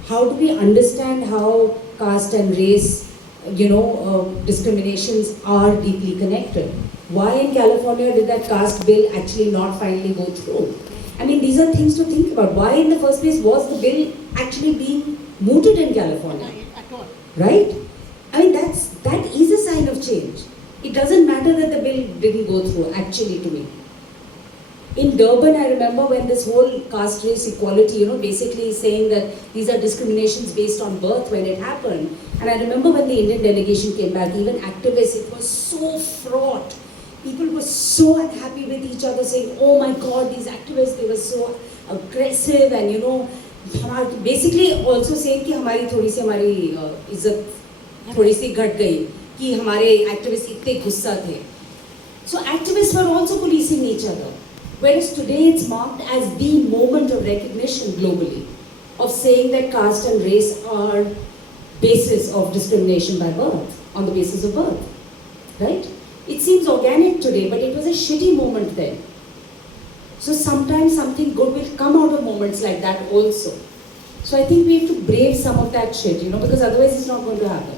How do we understand how caste and race, you know, discriminations are deeply connected? Why in California did that caste bill actually not finally go through? I mean, these are things to think about. Why in the first place was the bill actually being mooted in California? At all. Right? I mean, that is a sign of change. It doesn't matter that the bill didn't go through, actually, to me. In Durban, I remember when this whole caste race equality, you know, basically saying that these are discriminations based on birth when it happened. And I remember when the Indian delegation came back, even activists, it was so fraught. People were so unhappy with each other, saying, oh my God, these activists, they were so aggressive, and you know, basically also saying कि हमारी थोड़ी सी हमारी इज्जत थोड़ी सी घट गई कि हमारे activists इतने गुस्सा थे. So activists were also policing each other. Whereas today it's marked as the moment of recognition globally of saying that caste and race are basis of discrimination by birth, on the basis of birth, right? It seems organic today, but it was a shitty moment then. So sometimes something good will come out of moments like that also. So I think we have to brave some of that shit, you know, because otherwise it's not going to happen.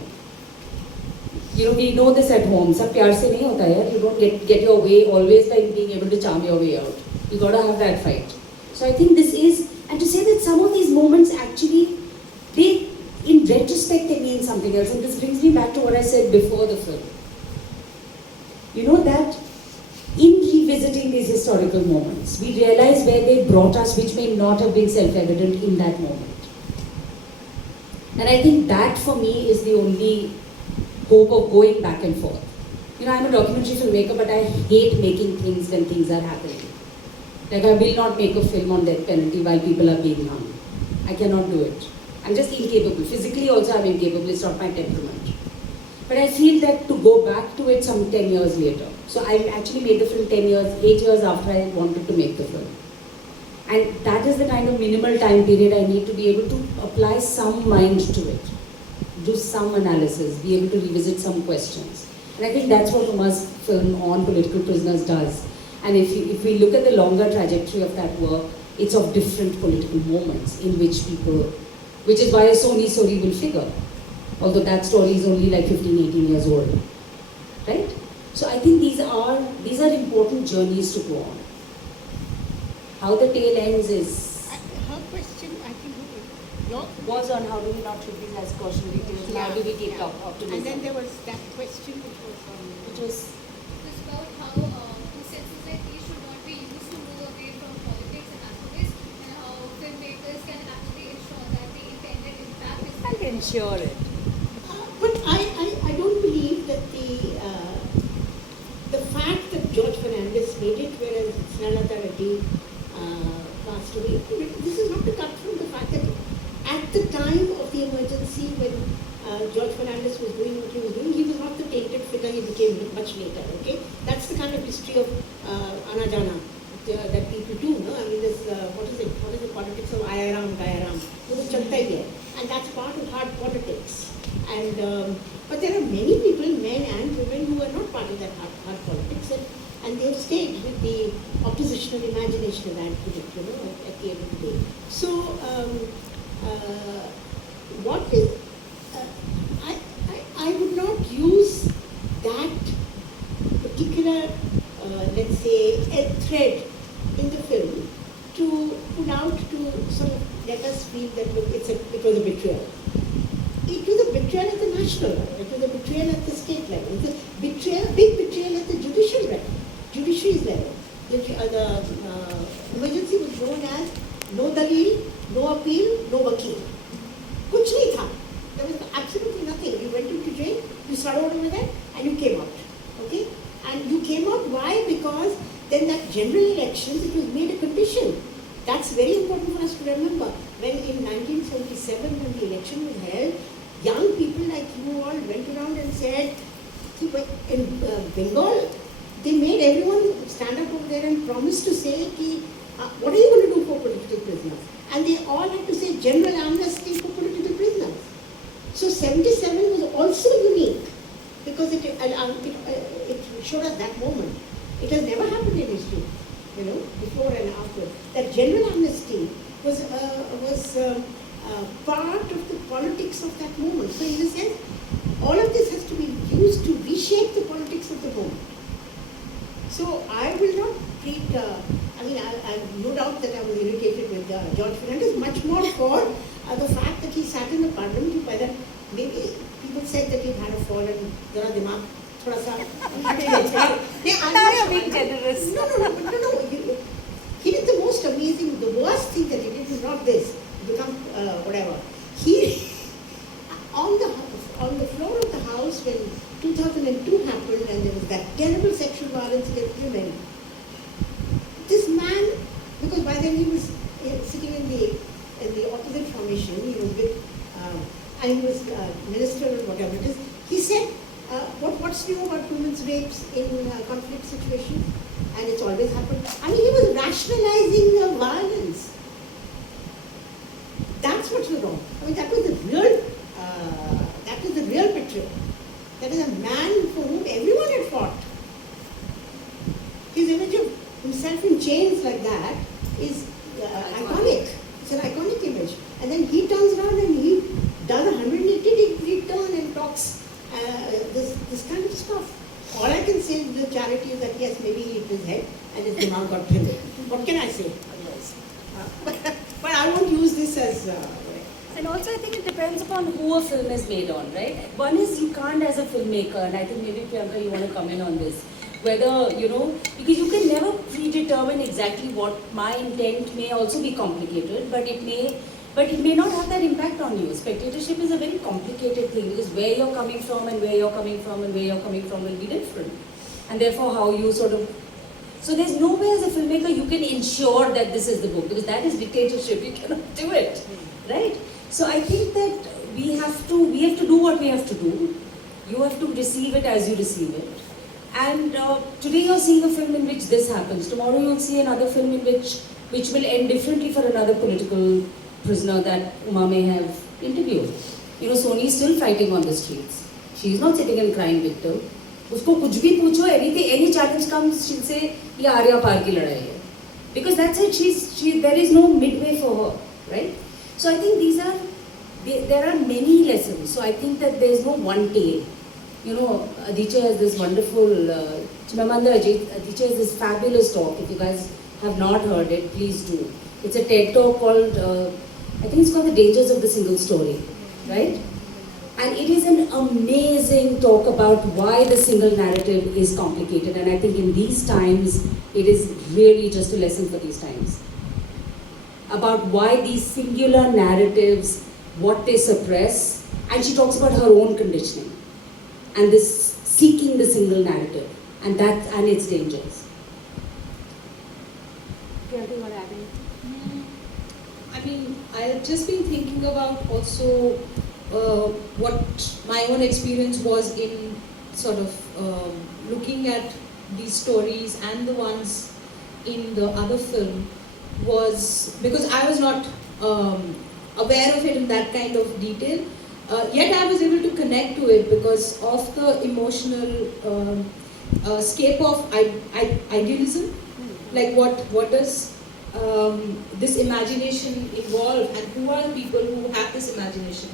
You know, we know this at home. सब प्यार से नहीं होता यार. You don't get your way always by being able to charm your way out. You gotta have that fight. So I think this is, and to say that some of these moments actually, they, in retrospect, they mean something else. And this brings me back to what I said before the film. You know that in revisiting these historical moments, we realize where they brought us, which may not have been self-evident in that moment. And I think that for me is the only hope of going back and forth. You know, I'm a documentary filmmaker, but I hate making things when things are happening. Like, I will not make a film on death penalty while people are being harmed. I cannot do it. I'm just incapable. Physically also I'm incapable, it's not my temperament. But I feel that to go back to it some 10 years later. So I actually made the film 8 years after I wanted to make the film. And that is the kind of minimal time period I need to be able to apply some mind to it. Do some analysis, be able to revisit some questions. And I think that's what Uma's film on political prisoners does. And if we look at the longer trajectory of that work, it's of different political moments in which people, which is why a Sony story will figure. Although that story is only like 15, 18 years old. Right? So I think these are important journeys to go on. How the tail ends is... Her question, I think, your was on how do we not treat these as cautionary tales, and how do we keep optimism. And then there was that question which was It's about how the society should not be used to move away from politics and activists, and how filmmakers can actually ensure that the intended impact is. And ensure it. But I don't believe that the fact that George Fernandez made it, whereas Snehlata Reddy passed away, this is not to cut from the fact that at the time of the emergency, when George Fernandez was doing what he was not the tainted figure he became much later, okay? That's the kind of history of Ana Jana that people do, no? I mean, there's what is the politics of Ayaram, Gayaram? And that's part of hard politics. And but there are many people, men and women, who are not part of that hard politics, and they've stayed with the oppositional imagination, as I put it, at the end of the day. So, what is I would not use that particular, let's say, a thread in the film to put out to sort of let us feel that look, it was a betrayal. It was a betrayal at the national level. It was a betrayal at the state level. It was a betrayal, big betrayal at the judiciary's level. The emergency was known as no dalil, no appeal, no vakil. Kuch nahi tha. There was absolutely nothing. You went into jail, you started over there, and you came out. Okay? And you came out, why? Because then that general elections, it was made a condition. That's very important for us to remember. When in 1977, when the election was held, young people like you all went around and said, in Bengal, they made everyone stand up over there and promise to say, what are you going to do for political prisoners? And they all had to say general amnesty for political prisoners. So 77 was also unique because it showed us that moment. It has never happened in history, before and after. That general amnesty was part of the politics of that moment. So in a sense, all of this has to be used to reshape the politics of the moment. So I will not treat, I have no doubt that I was irritated with George Fernandez, much more for the fact that he sat in the parliament, by that maybe people said that he had a fall and zara dimag thoda sa. I'm being generous. No. He did the most amazing, the worst thing that he did is not this, become whatever. He, on the floor of the House when 2002 happened and there was that terrible sexual violence against women, this man, because by then he was sitting in the opposite formation, he was with, and he was minister or whatever it is, he said, what's new about women's rapes in conflict situations? And it's always happened. I mean, he was rationalizing violence. That's what's wrong. I mean, that was the real picture. That is a man for whom everyone had fought. His image of himself in chains like that is iconic. It's an iconic image. And then he turns around and he does a 180-degree turn and talks this kind of stuff. All I can say to the charity is that yes, maybe he hit his head and his demand got trimmed. What can I say? But I won't use this as... And also I think it depends upon who a film is made on, right? One is you can't as a filmmaker, and I think maybe Priyanka you want to come in on this, whether, because you can never predetermine exactly what my intent may also be complicated, but it may not have that impact on you. Spectatorship is a very complicated thing because where you're coming from and where you're coming from and where you're coming from will be different. And therefore how you sort of... So there's no way as a filmmaker you can ensure that this is the book because that is dictatorship. You cannot do it, right? So I think that we have to do what we have to do. You have to receive it as you receive it. And today you're seeing a film in which this happens. Tomorrow you'll see another film in which will end differently for another political prisoner that Uma may have interviewed. Sony is still fighting on the streets. She is not sitting and crying victim. Usko kuch bhi pucho, any challenge comes, she'll say, ye Arya Par ki ladai hai. Because that's it, there is no midway for her, right? So I think there are many lessons. So I think that there's no one tale. Adichya has this wonderful, Chimamanda Adichya has this fabulous talk. If you guys have not heard it, please do. It's a TED talk called, I think it's called The Dangers of the Single Story, right? And it is an amazing talk about why the single narrative is complicated. And I think in these times, it is really just a lesson for these times. About why these singular narratives, what they suppress, and she talks about her own conditioning and this seeking the single narrative and its dangers. I mean, I've just been thinking about also what my own experience was in sort of looking at these stories and the ones in the other film. was, because I was not aware of it in that kind of detail, yet I was able to connect to it because of the emotional scape of idealism. Like what does this imagination involve, and who are the people who have this imagination?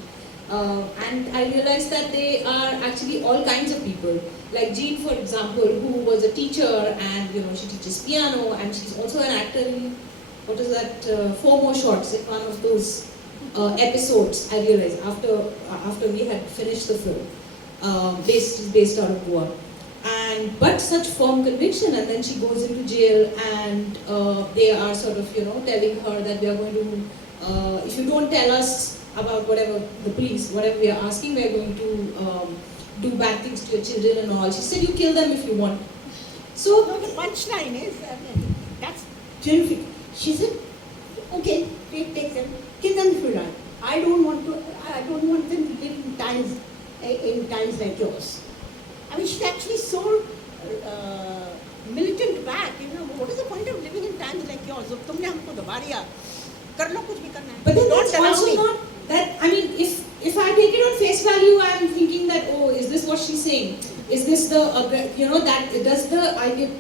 And I realized that they are actually all kinds of people. Like Jean, for example, who was a teacher, and she teaches piano, and she's also an actor in, what is that, Four More Shots, in one of those episodes. I realized after we had finished the film, based out of Goa. But such firm conviction, and then she goes into jail, and they are sort of telling her that we are going to, if you don't tell us about whatever the police, whatever we are asking, we are going to do bad things to your children and all. She said, you kill them if you want. So no, the punchline is, that's terrific. She said, okay, take them, kill them if you like. I don't want them to live in times like yours. I mean, she's actually so militant back. What is the point of living in times like yours? तुमने हमको दबा दिया, कर लो कुछ भी करना है. But then Don't that's allow also me. not that. I mean, if I take it on face value, I'm thinking that, oh, is this what she's saying? Is this the that does the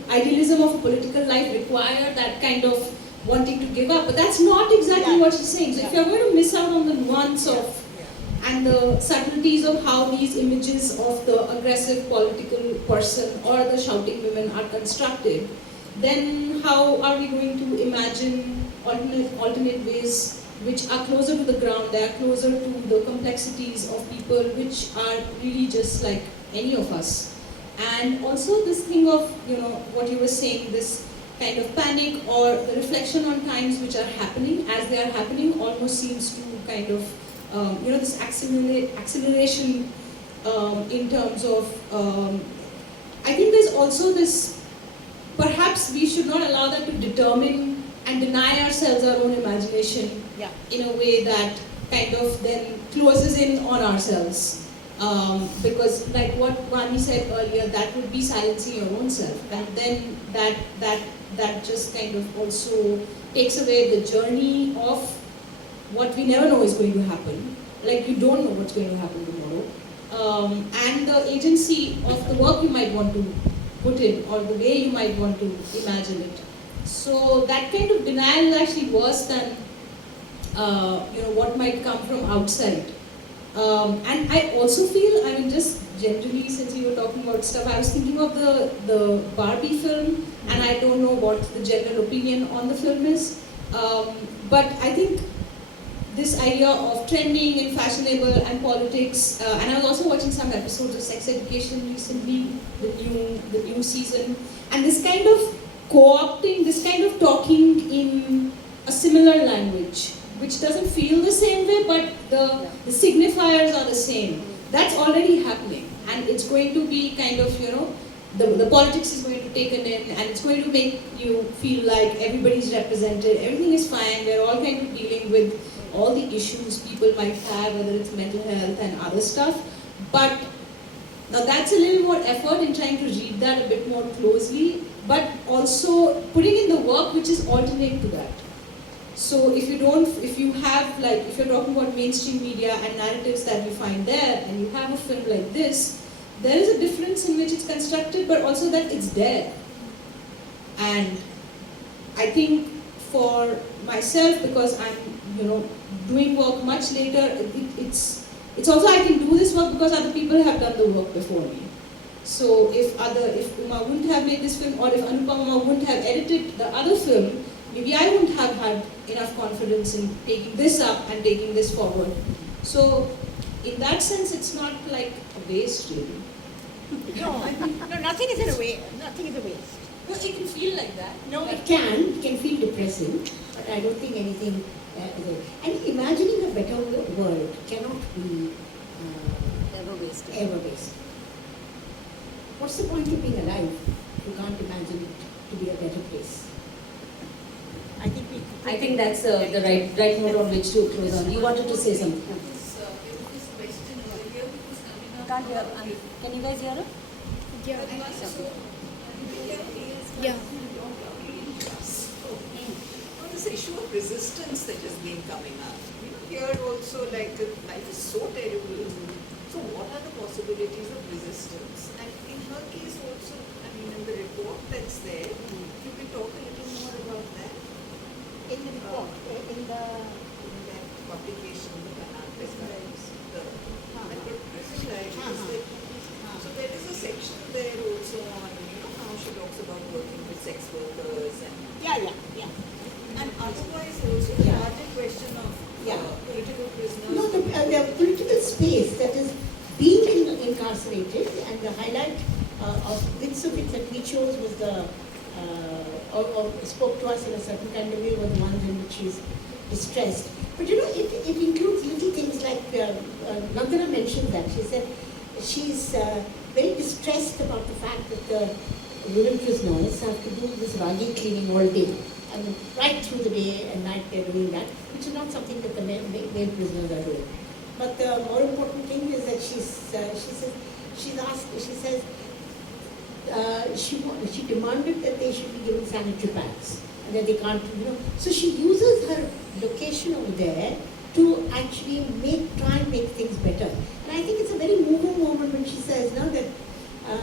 idealism of a political life require that kind of wanting to give up? But that's not exactly what she's saying. So if you're going to miss out on the nuance of and the subtleties of how these images of the aggressive political person or the shouting women are constructed, then how are we going to imagine alternate ways which are closer to the ground, they are closer to the complexities of people which are really just like any of us. And also this thing of, what you were saying, this kind of panic or the reflection on times which are happening, as they are happening, almost seems to kind of this acceleration in terms of, I think there's also this, perhaps we should not allow that to determine and deny ourselves our own imagination in a way that kind of then closes in on ourselves. Because like what Vani said earlier, that would be silencing your own self, and then that just kind of also takes away the journey of what we never know is going to happen. Like you don't know what's going to happen tomorrow. And the agency of the work you might want to put in, or the way you might want to imagine it. So that kind of denial is actually worse than what might come from outside. And I also feel, I mean, just generally, since you were talking about stuff, I was thinking of the Barbie film, and I don't know what the general opinion on the film is. But I think this idea of trending and fashionable and politics, and I was also watching some episodes of Sex Education recently, the new season, and this kind of co-opting, this kind of talking in a similar language, which doesn't feel the same way, but the signifiers are the same. That's already happening, and it's going to be kind of, the politics is going to take an in, and it's going to make you feel like everybody's represented, everything is fine, we're all kind of dealing with all the issues people might have, whether it's mental health and other stuff. But now that's a little more effort in trying to read that a bit more closely, but also putting in the work which is alternate to that. So if you're talking about mainstream media and narratives that you find there, and you have a film like this, there is a difference in which it's constructed, but also that it's there. And I think for myself, because I'm, doing work much later, it's also I can do this work because other people have done the work before me. So if Uma wouldn't have made this film, or if Anupama wouldn't have edited the other film, maybe I wouldn't have had enough confidence in taking this up and taking this forward. So in that sense, it's not like a waste really. No, nothing is in a waste. Nothing is a waste. No, it can feel like that. No, it can feel depressing, but I don't think anything. And imagining a better world cannot be Ever wasted. ever wasted. What's the point of being alive if you can't imagine it to be a better place? I think that's the right note on which to close on. You wanted to say something. Can't hear. Can you guys hear it? Yeah. issue of resistance that has been coming up. You know, here also, like, life is so terrible. So what are the possibilities of resistance? And in her case also, I mean, in the report that's there, if you could talk a little more about that. In the report, in that publication, the Diaries, prison diaries. So there is a section there also on, you know, how she talks about working with sex workers and and otherwise also the larger question of political prisoners. No, the political space that is being incarcerated, and the highlight of bits of it that we chose was the or spoke to us in a certain kind of way were the ones in which she's distressed. But you know, it includes little things like Nandana mentioned that. She said she's very distressed about the fact that the women prisoners have to do this ragi cleaning all day. I mean, right through the day and night they're doing that, which is not something that the male prisoners are doing. But the more important thing is that she says she demanded that they should be given sanitary pads and that they can't, you know. So she uses her location over there to actually try and make things better. And I think it's a very moving moment when she says now that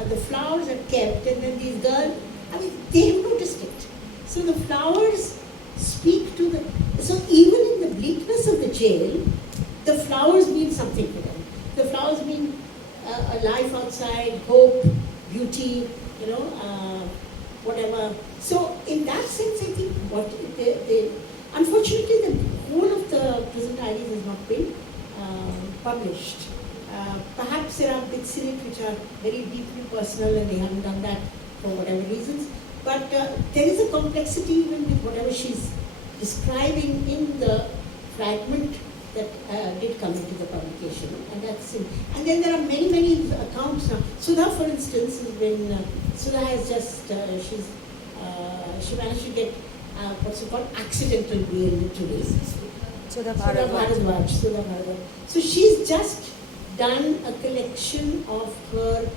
the flowers are kept, and then these girls, I mean, they have noticed it. So the flowers speak to the, so even in the bleakness of the jail, the flowers mean something to them. The flowers mean a life outside, hope, beauty, you know, whatever. So in that sense, I think unfortunately the whole of the prison diaries has not been published. Perhaps there are bits in it which are very deeply personal and they haven't done that for whatever reasons. But there is a complexity even with whatever she's describing in the fragment that did come into the publication, and that's it. And then there are many accounts now. Sudha, for instance, has been Sudha has just she managed to get what's it called, accidental bail literally. Sudha Bharadwaj. So she's just done a collection of her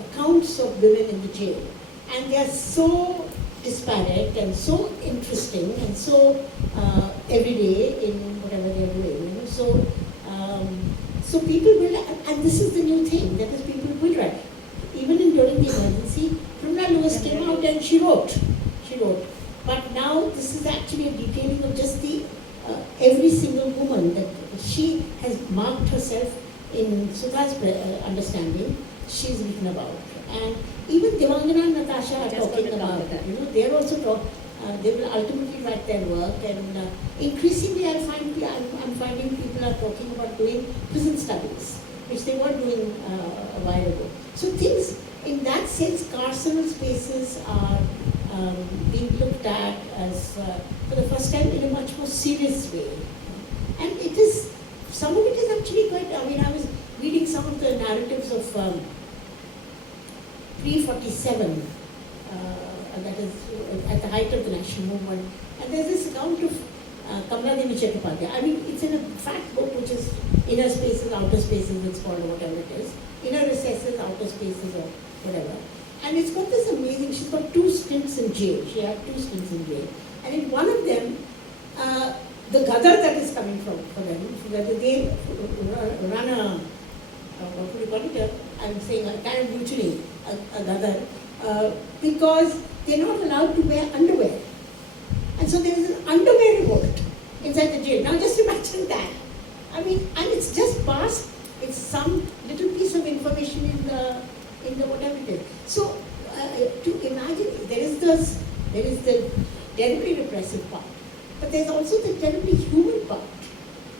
accounts of women in the jail, and they are so disparate and so interesting and so everyday in whatever they are doing. You know? So people will, and this is the new thing, that is, people will write. Even during the emergency, Primla Lewis came out and she wrote. But now this is actually a detailing of just the every single woman that she has marked herself in Sudha's understanding. She's written about, and even Devangana and Natasha are talking about that. You know, they are also they will ultimately write their work, and increasingly I'm finding people are talking about doing prison studies, which they were doing a while ago. So things in that sense, carceral spaces are being looked at as for the first time in a much more serious way, and it is, some of it is actually quite. I mean, I was reading some of the narratives of pre-47, that is at the height of the national movement, and there's this account of Kamala Devi Chakravarti. I mean, it's in a fact book which is Inner Spaces, Outer Spaces, it's called, or whatever it is. Inner Recesses, Outer Spaces, or whatever. And it's got this amazing, she's got 2 stints in jail. She had 2 stints in jail. And in one of them, the ghadar that is coming for them, they run a, what would you call it, I'm saying a kind of mutiny, a ghadar, because they're not allowed to wear underwear. And so there is an underwear revolt inside the jail. Now just imagine that. I mean, and it's just passed, it's some little piece of information in the whatever it is. So to imagine, there is the terribly repressive part, but there's also the terribly human part.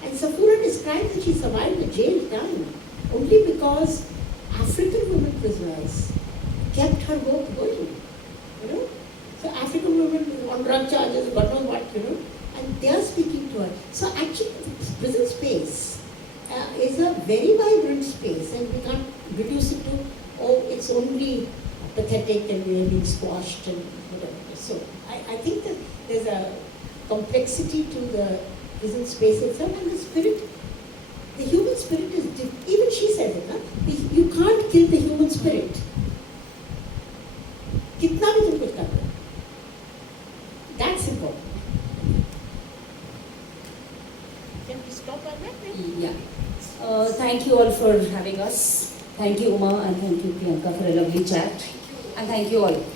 And Safura describes that she survived the jail time only because African women prisoners kept her hope going. You know? So African women on drug charges, God knows what, you know, and they are speaking to her. So actually, prison space is a very vibrant space, and we can't reduce it to, oh, it's only pathetic and we are being squashed and whatever. So I think that there's a complexity to the prison space itself, and the spirit, the human spirit is different. Even she said it, huh? You can't kill the human spirit. कितना भी तुम कुछ कर दो, that's important. Can we stop on that? Yeah. Thank you all for having us. Thank you, Uma, and thank you, Priyanka, for a lovely chat. And thank you all.